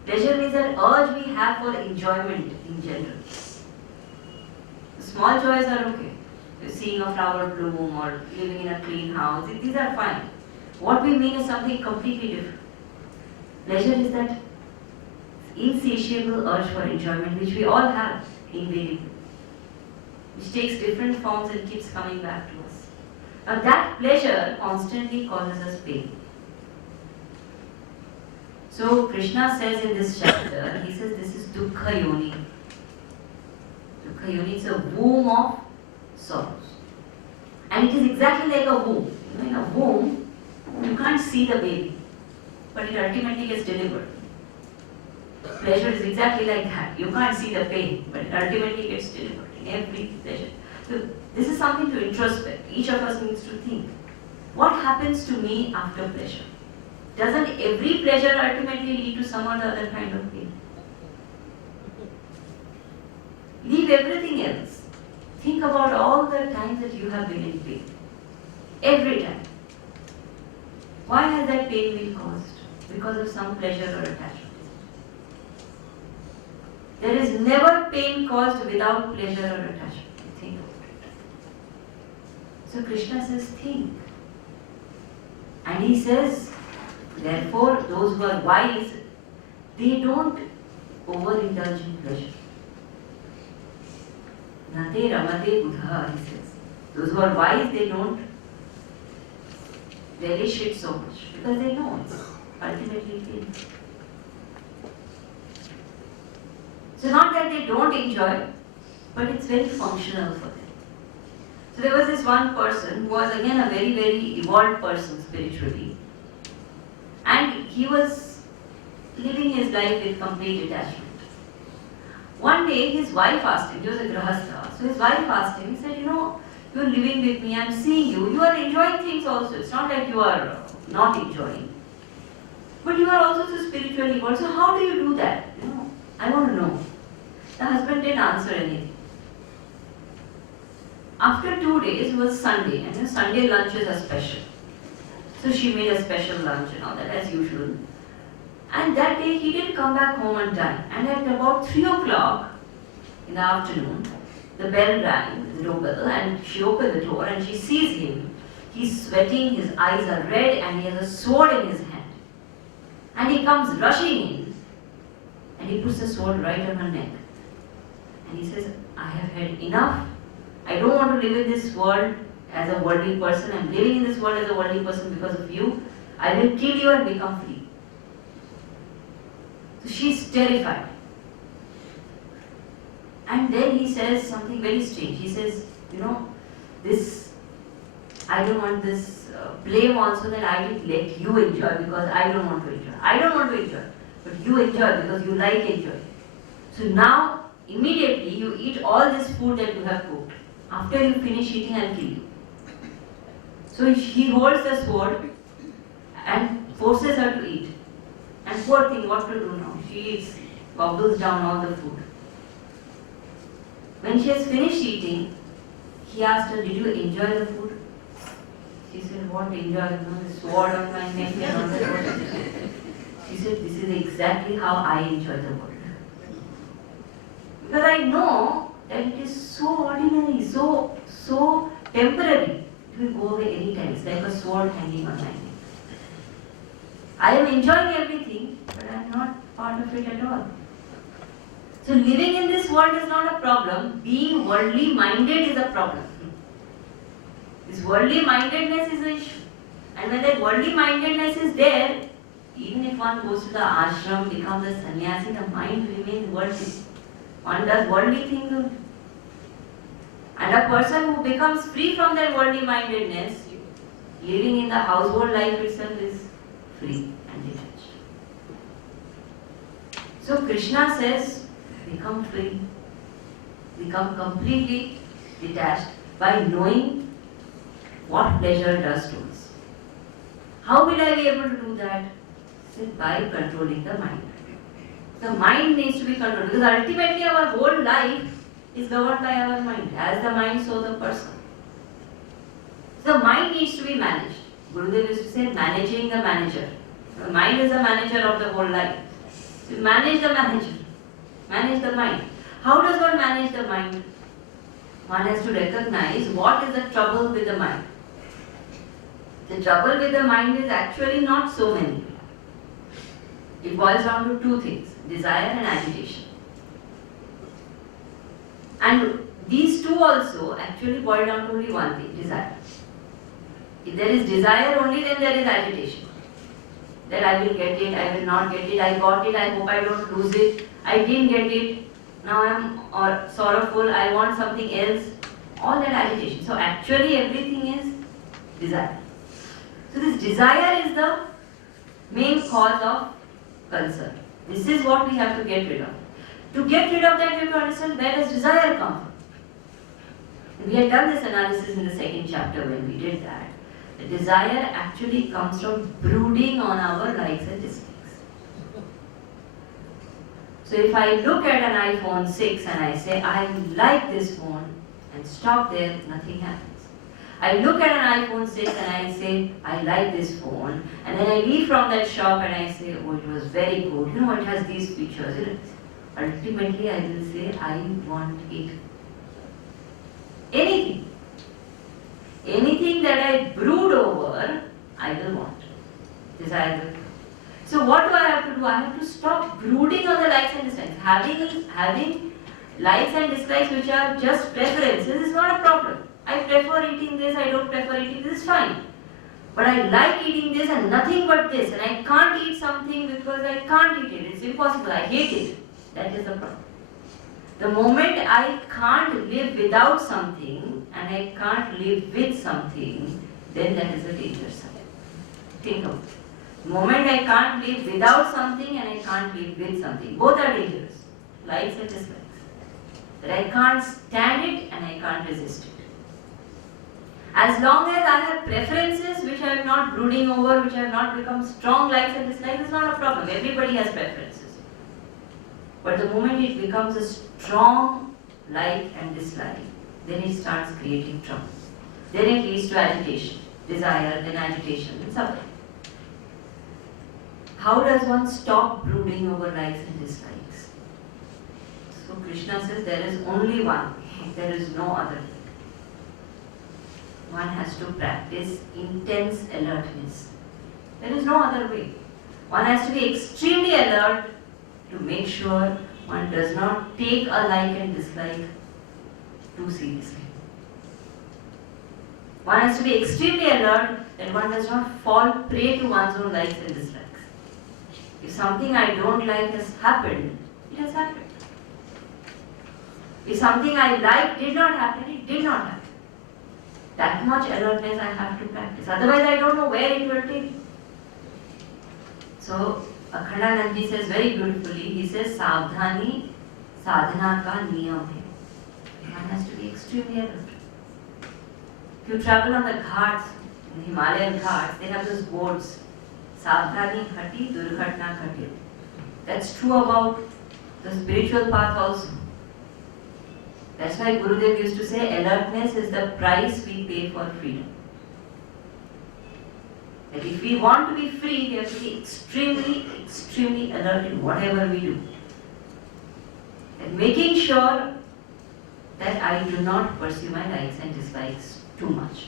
Pleasure means an urge we have for enjoyment in general. The small joys are okay. Seeing a flower bloom or living in a clean house, these are fine. What we mean is something completely different. Pleasure is that insatiable urge for enjoyment which we all have invariably, which takes different forms and keeps coming back to us. Now that pleasure constantly causes us pain. So Krishna says in this chapter, he says this is Dukkha Yoni. Dukkha Yoni is a womb of sorrows. And it is exactly like a womb. You know, in a womb, you can't see the baby, but it ultimately gets delivered. Pleasure is exactly like that. You can't see the pain, but it ultimately gets delivered in every pleasure. So this is something to introspect. Each of us needs to think. What happens to me after pleasure? Doesn't every pleasure ultimately lead to some or the other kind of pain? Leave everything else. Think about all the times that you have been in pain. Every time. Why has that pain been caused? Because of some pleasure or attachment. There is never pain caused without pleasure or attachment. Think about it. So Krishna says, think. And he says, therefore, those who are wise, they don't overindulge in pleasure. Nate ramate buddha, he says. Those who are wise, they don't relish it so much because they know it's ultimately pain. So not that they don't enjoy, but it's very functional for them. So there was this one person who was again a very, very evolved person spiritually. And he was living his life with complete detachment. One day his wife asked him, he was a grahastha, so his wife asked him, he said, you know, you're living with me, I'm seeing you, you are enjoying things also. It's not like you are not enjoying. But you are also so spiritually evolved, so how do you do that? You know, I want to know. The husband didn't answer anything. After 2 days, it was Sunday, and Sunday lunches are special. So she made a special lunch and all that as usual. And that day he didn't come back home on time. And at about 3 o'clock in the afternoon, the bell rang, the doorbell, and she opened the door and she sees him. He's sweating, his eyes are red, and he has a sword in his hand. And he comes rushing in, and he puts the sword right on her neck. And he says, I have had enough. I don't want to live in this world as a worldly person. I'm living in this world as a worldly person because of you. I will kill you and become free. So she's terrified. And then he says something very strange. He says, you know, I don't want this blame also that I didn't let you enjoy because I don't want to enjoy. I don't want to enjoy, but you enjoy because you like enjoying. So now, immediately you eat all this food that you have cooked. After you finish eating, I'll kill you. So he holds the sword and forces her to eat. And poor thing, what to do now? She eats, gobbles down all the food. When she has finished eating, he asked her, did you enjoy the food? She said, what enjoy? The sword on my neck and all that. She said, this is exactly how I enjoy the world. Because I know that it is so ordinary, so temporary. It will go away anytime. It's like a sword hanging on my neck. I am enjoying everything, but I am not part of it at all. So living in this world is not a problem. Being worldly minded is a problem. This worldly mindedness is an issue. And when that worldly mindedness is there, even if one goes to the ashram, becomes a sannyasi, the mind remains worldly. One does worldly things only. And a person who becomes free from that worldly mindedness, living in the household life itself is free and detached. So Krishna says, become free, become completely detached by knowing what pleasure does to us. How will I be able to do that? By controlling the mind. The mind needs to be controlled because ultimately our whole life is governed by our mind. As the mind, so the person. So the mind needs to be managed. Gurudev used to say, managing the manager. The mind is the manager of the whole life. So manage the manager. Manage the mind. How does one manage the mind? One has to recognize what is the trouble with the mind. The trouble with the mind is actually not so many. It boils down to two things, desire and agitation. And these two also actually boil down to only one thing, desire. If there is desire only, then there is agitation. That I will get it, I will not get it, I got it, I hope I don't lose it, I didn't get it, now I am sorrowful, I want something else. All that agitation. So actually everything is desire. So this desire is the main cause of concern. This is what we have to get rid of. To get rid of that, we have to understand where does desire come from. We had done this analysis in the second chapter when we did that. The desire actually comes from brooding on our likes and dislikes. So if I look at an iPhone 6 and I say, I like this phone, and stop there, nothing happens. I look at an iPhone 6 and I say, I like this phone, and then I leave from that shop and I say, oh, it was very good, it has these features. Ultimately, I will say, I want it. Anything. Anything that I brood over, I will want. Desire. So what do I have to do? I have to stop brooding on the likes and dislikes. Having likes and dislikes which are just preferences is not a problem. I prefer eating this, I don't prefer eating this, is fine. But I like eating this and nothing but this, and I can't eat something because I can't eat it. It's impossible. I hate it. That is the problem. The moment I can't live without something and I can't live with something, then that is a danger sign. Think of it. The moment I can't live without something and I can't live with something, both are dangerous. Likes and dislikes. That I can't stand it and I can't resist it. As long as I have preferences which I am not brooding over, which have not become strong likes and dislikes, it's not a problem. Everybody has preferences. But the moment it becomes a strong like and dislike, then it starts creating trouble. Then it leads to agitation, desire, then agitation, and suffering. How does one stop brooding over likes and dislikes? So Krishna says there is only one, there is no other. One has to practice intense alertness. There is no other way. One has to be extremely alert to make sure one does not take a like and dislike too seriously. One has to be extremely alert that one does not fall prey to one's own likes and dislikes. If something I don't like has happened, it has happened. If something I like did not happen, it did not happen. That much alertness I have to practice. Otherwise, I don't know where it will take. So, Akhandanandji says very beautifully, he says, Savdhani sadhana ka niyam hai. One has to be extremely alert. If you travel on the ghats, the Himalayan ghats, they have those boards, Savdhani khati, durghatna khati. That's true about the spiritual path also. That's why Gurudev used to say, alertness is the price we pay for freedom. That if we want to be free, we have to be extremely, extremely alert in whatever we do. And making sure that I do not pursue my likes and dislikes too much.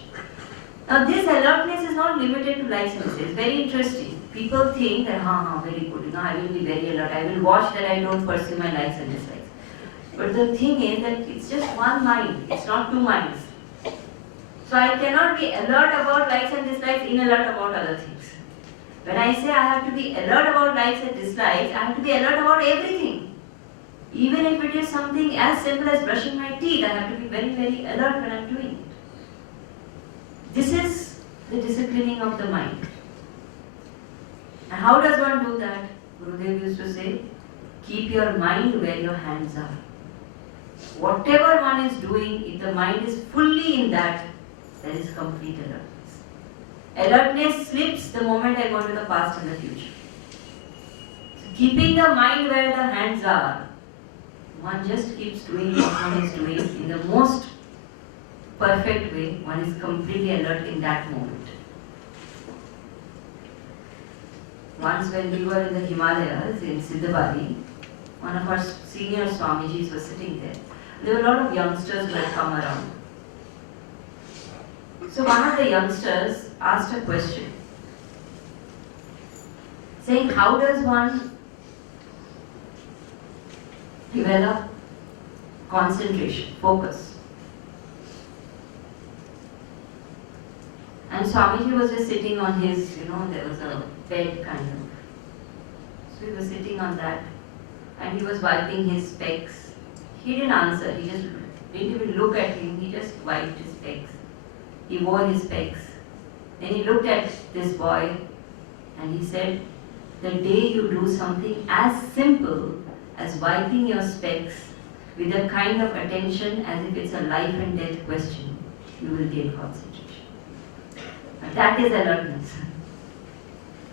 Now this alertness is not limited to likes and dislikes. It's very interesting. People think that, very good, I will be very alert. I will watch that I don't pursue my likes and dislikes. But the thing is that it's just one mind. It's not two minds. So I cannot be alert about likes and dislikes, inalert about other things. When I say I have to be alert about likes and dislikes, I have to be alert about everything. Even if it is something as simple as brushing my teeth, I have to be very, very alert when I am doing it. This is the disciplining of the mind. And how does one do that? Gurudev used to say, keep your mind where your hands are. Whatever one is doing, if the mind is fully in that, there is complete alertness. Alertness slips the moment I go to the past and the future. So keeping the mind where the hands are, one just keeps doing what one is doing in the most perfect way. One is completely alert in that moment. Once when we were in the Himalayas, in Siddhabari, one of our senior Swamijis was sitting there. There were a lot of youngsters who had come around. So one of the youngsters asked a question, saying, how does one develop concentration, focus? And Swamiji was just sitting on his, there was a bed kind of. So he was sitting on that and he was wiping his specs. He didn't answer, he just didn't even look at him, he just wiped his specs. He wore his specs. Then he looked at this boy and he said, the day you do something as simple as wiping your specs with a kind of attention as if it's a life and death question, you will gain concentration. And that is alertness.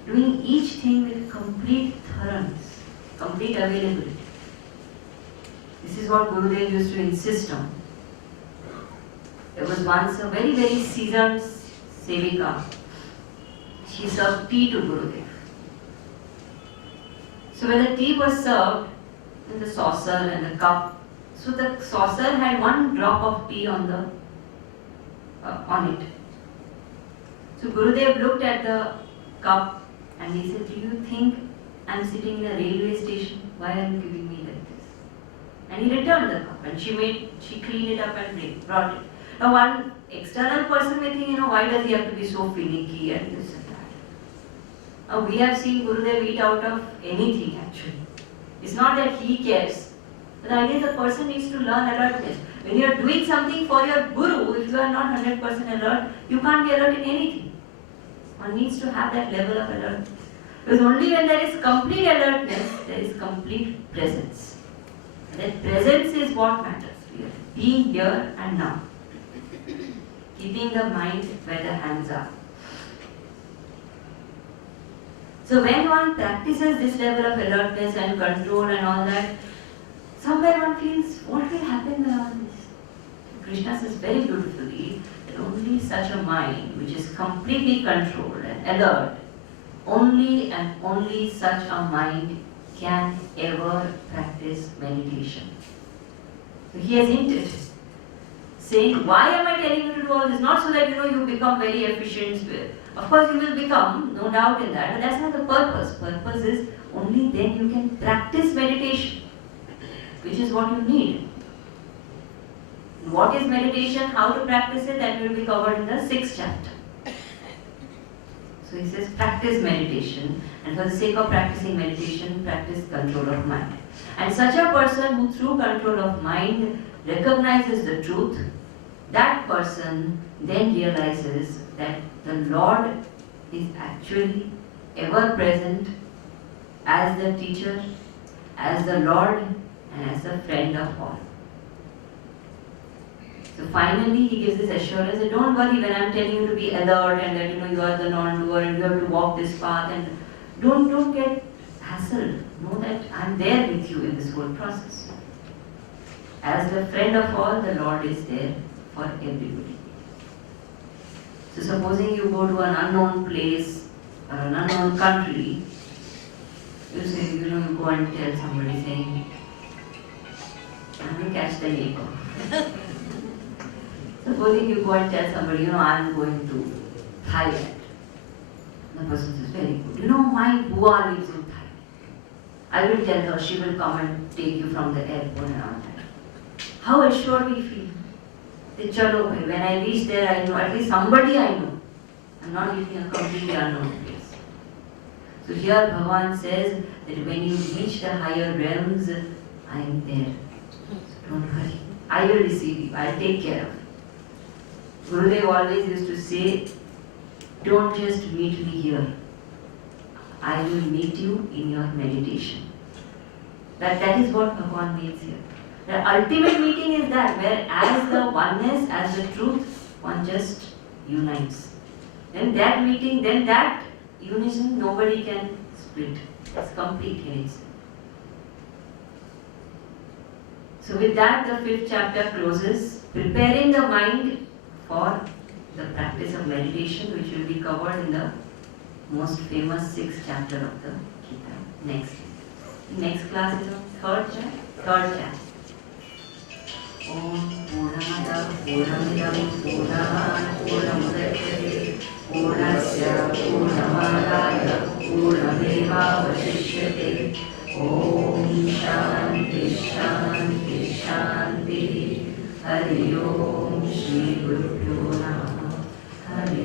Doing each thing with complete thoroughness, complete availability. This is what Gurudev used to insist on. There was once a very, very seasoned sevika. She served tea to Gurudev. So when the tea was served in the saucer and the cup, so the saucer had one drop of tea on it. So Gurudev looked at the cup and he said, do you think I'm sitting in a railway station? Why are you giving me like this? And he returned the cup and she cleaned it up and brought it. Now one external person may think, why does he have to be so finicky and this and that. Now we have seen Gurudev eat out of anything actually. It's not that he cares. The idea is the person needs to learn alertness. When you are doing something for your Guru, if you are not 100% alert, you can't be alert in anything. One needs to have that level of alertness. Because only when there is complete alertness, there is complete presence. And that presence is what matters. We are being here and now. Keeping the mind where the hands are. So when one practices this level of alertness and control and all that, somewhere one feels, what will happen around this? Krishna says very beautifully that only such a mind which is completely controlled and alert, only and only such a mind can ever practice meditation. So he has hinted, saying, why am I telling you to do all this? Not so that you become very efficient. Of course you will become, no doubt in that, but that's not the purpose. Purpose is only then you can practice meditation, which is what you need. What is meditation? How to practice it? That will be covered in the 6th chapter. So he says practice meditation, and for the sake of practicing meditation, practice control of mind. And such a person who through control of mind recognizes the truth, that person then realizes that the Lord is actually ever present as the teacher, as the Lord, and as the friend of all. So finally he gives this assurance that don't worry when I'm telling you to be alert and that you are the non-doer and you have to walk this path, and don't get hassled. Know that I'm there with you in this whole process. As the friend of all, the Lord is there for everybody. So So supposing you go to an unknown place or an unknown country, you say, you go and tell somebody saying, I'm going to catch the neighbor. Supposing you go and tell somebody, I'm going to Thailand. The person says, very good. My Bua lives in Thailand. I will tell her, she will come and take you from the airport and all that. How assured we feel. Chalo, when I reach there, I know, at least somebody I know. I'm not meeting a completely unknown place. So here Bhagavan says that when you reach the higher realms, I am there. So don't worry. I will receive you. I'll take care of you. Gurudev always used to say, don't just meet me here. I will meet you in your meditation. That is what Bhagavan means here. The ultimate meeting is that where as the oneness, as the truth, one just unites. Then that meeting, then that unison, nobody can split. It's complete in itself. So with that, the 5th chapter closes, preparing the mind for the practice of meditation, which will be covered in the most famous 6th chapter of the Gita. Next class is on 3rd chapter. Om Purnamada Purnamidam Purnat Purnamudachyate Purnasya Purnamadaya Purnamevavashishyate. Om Shanti Shanti Shanti. Hari Om Shri Gurubhyo Namaha. Hari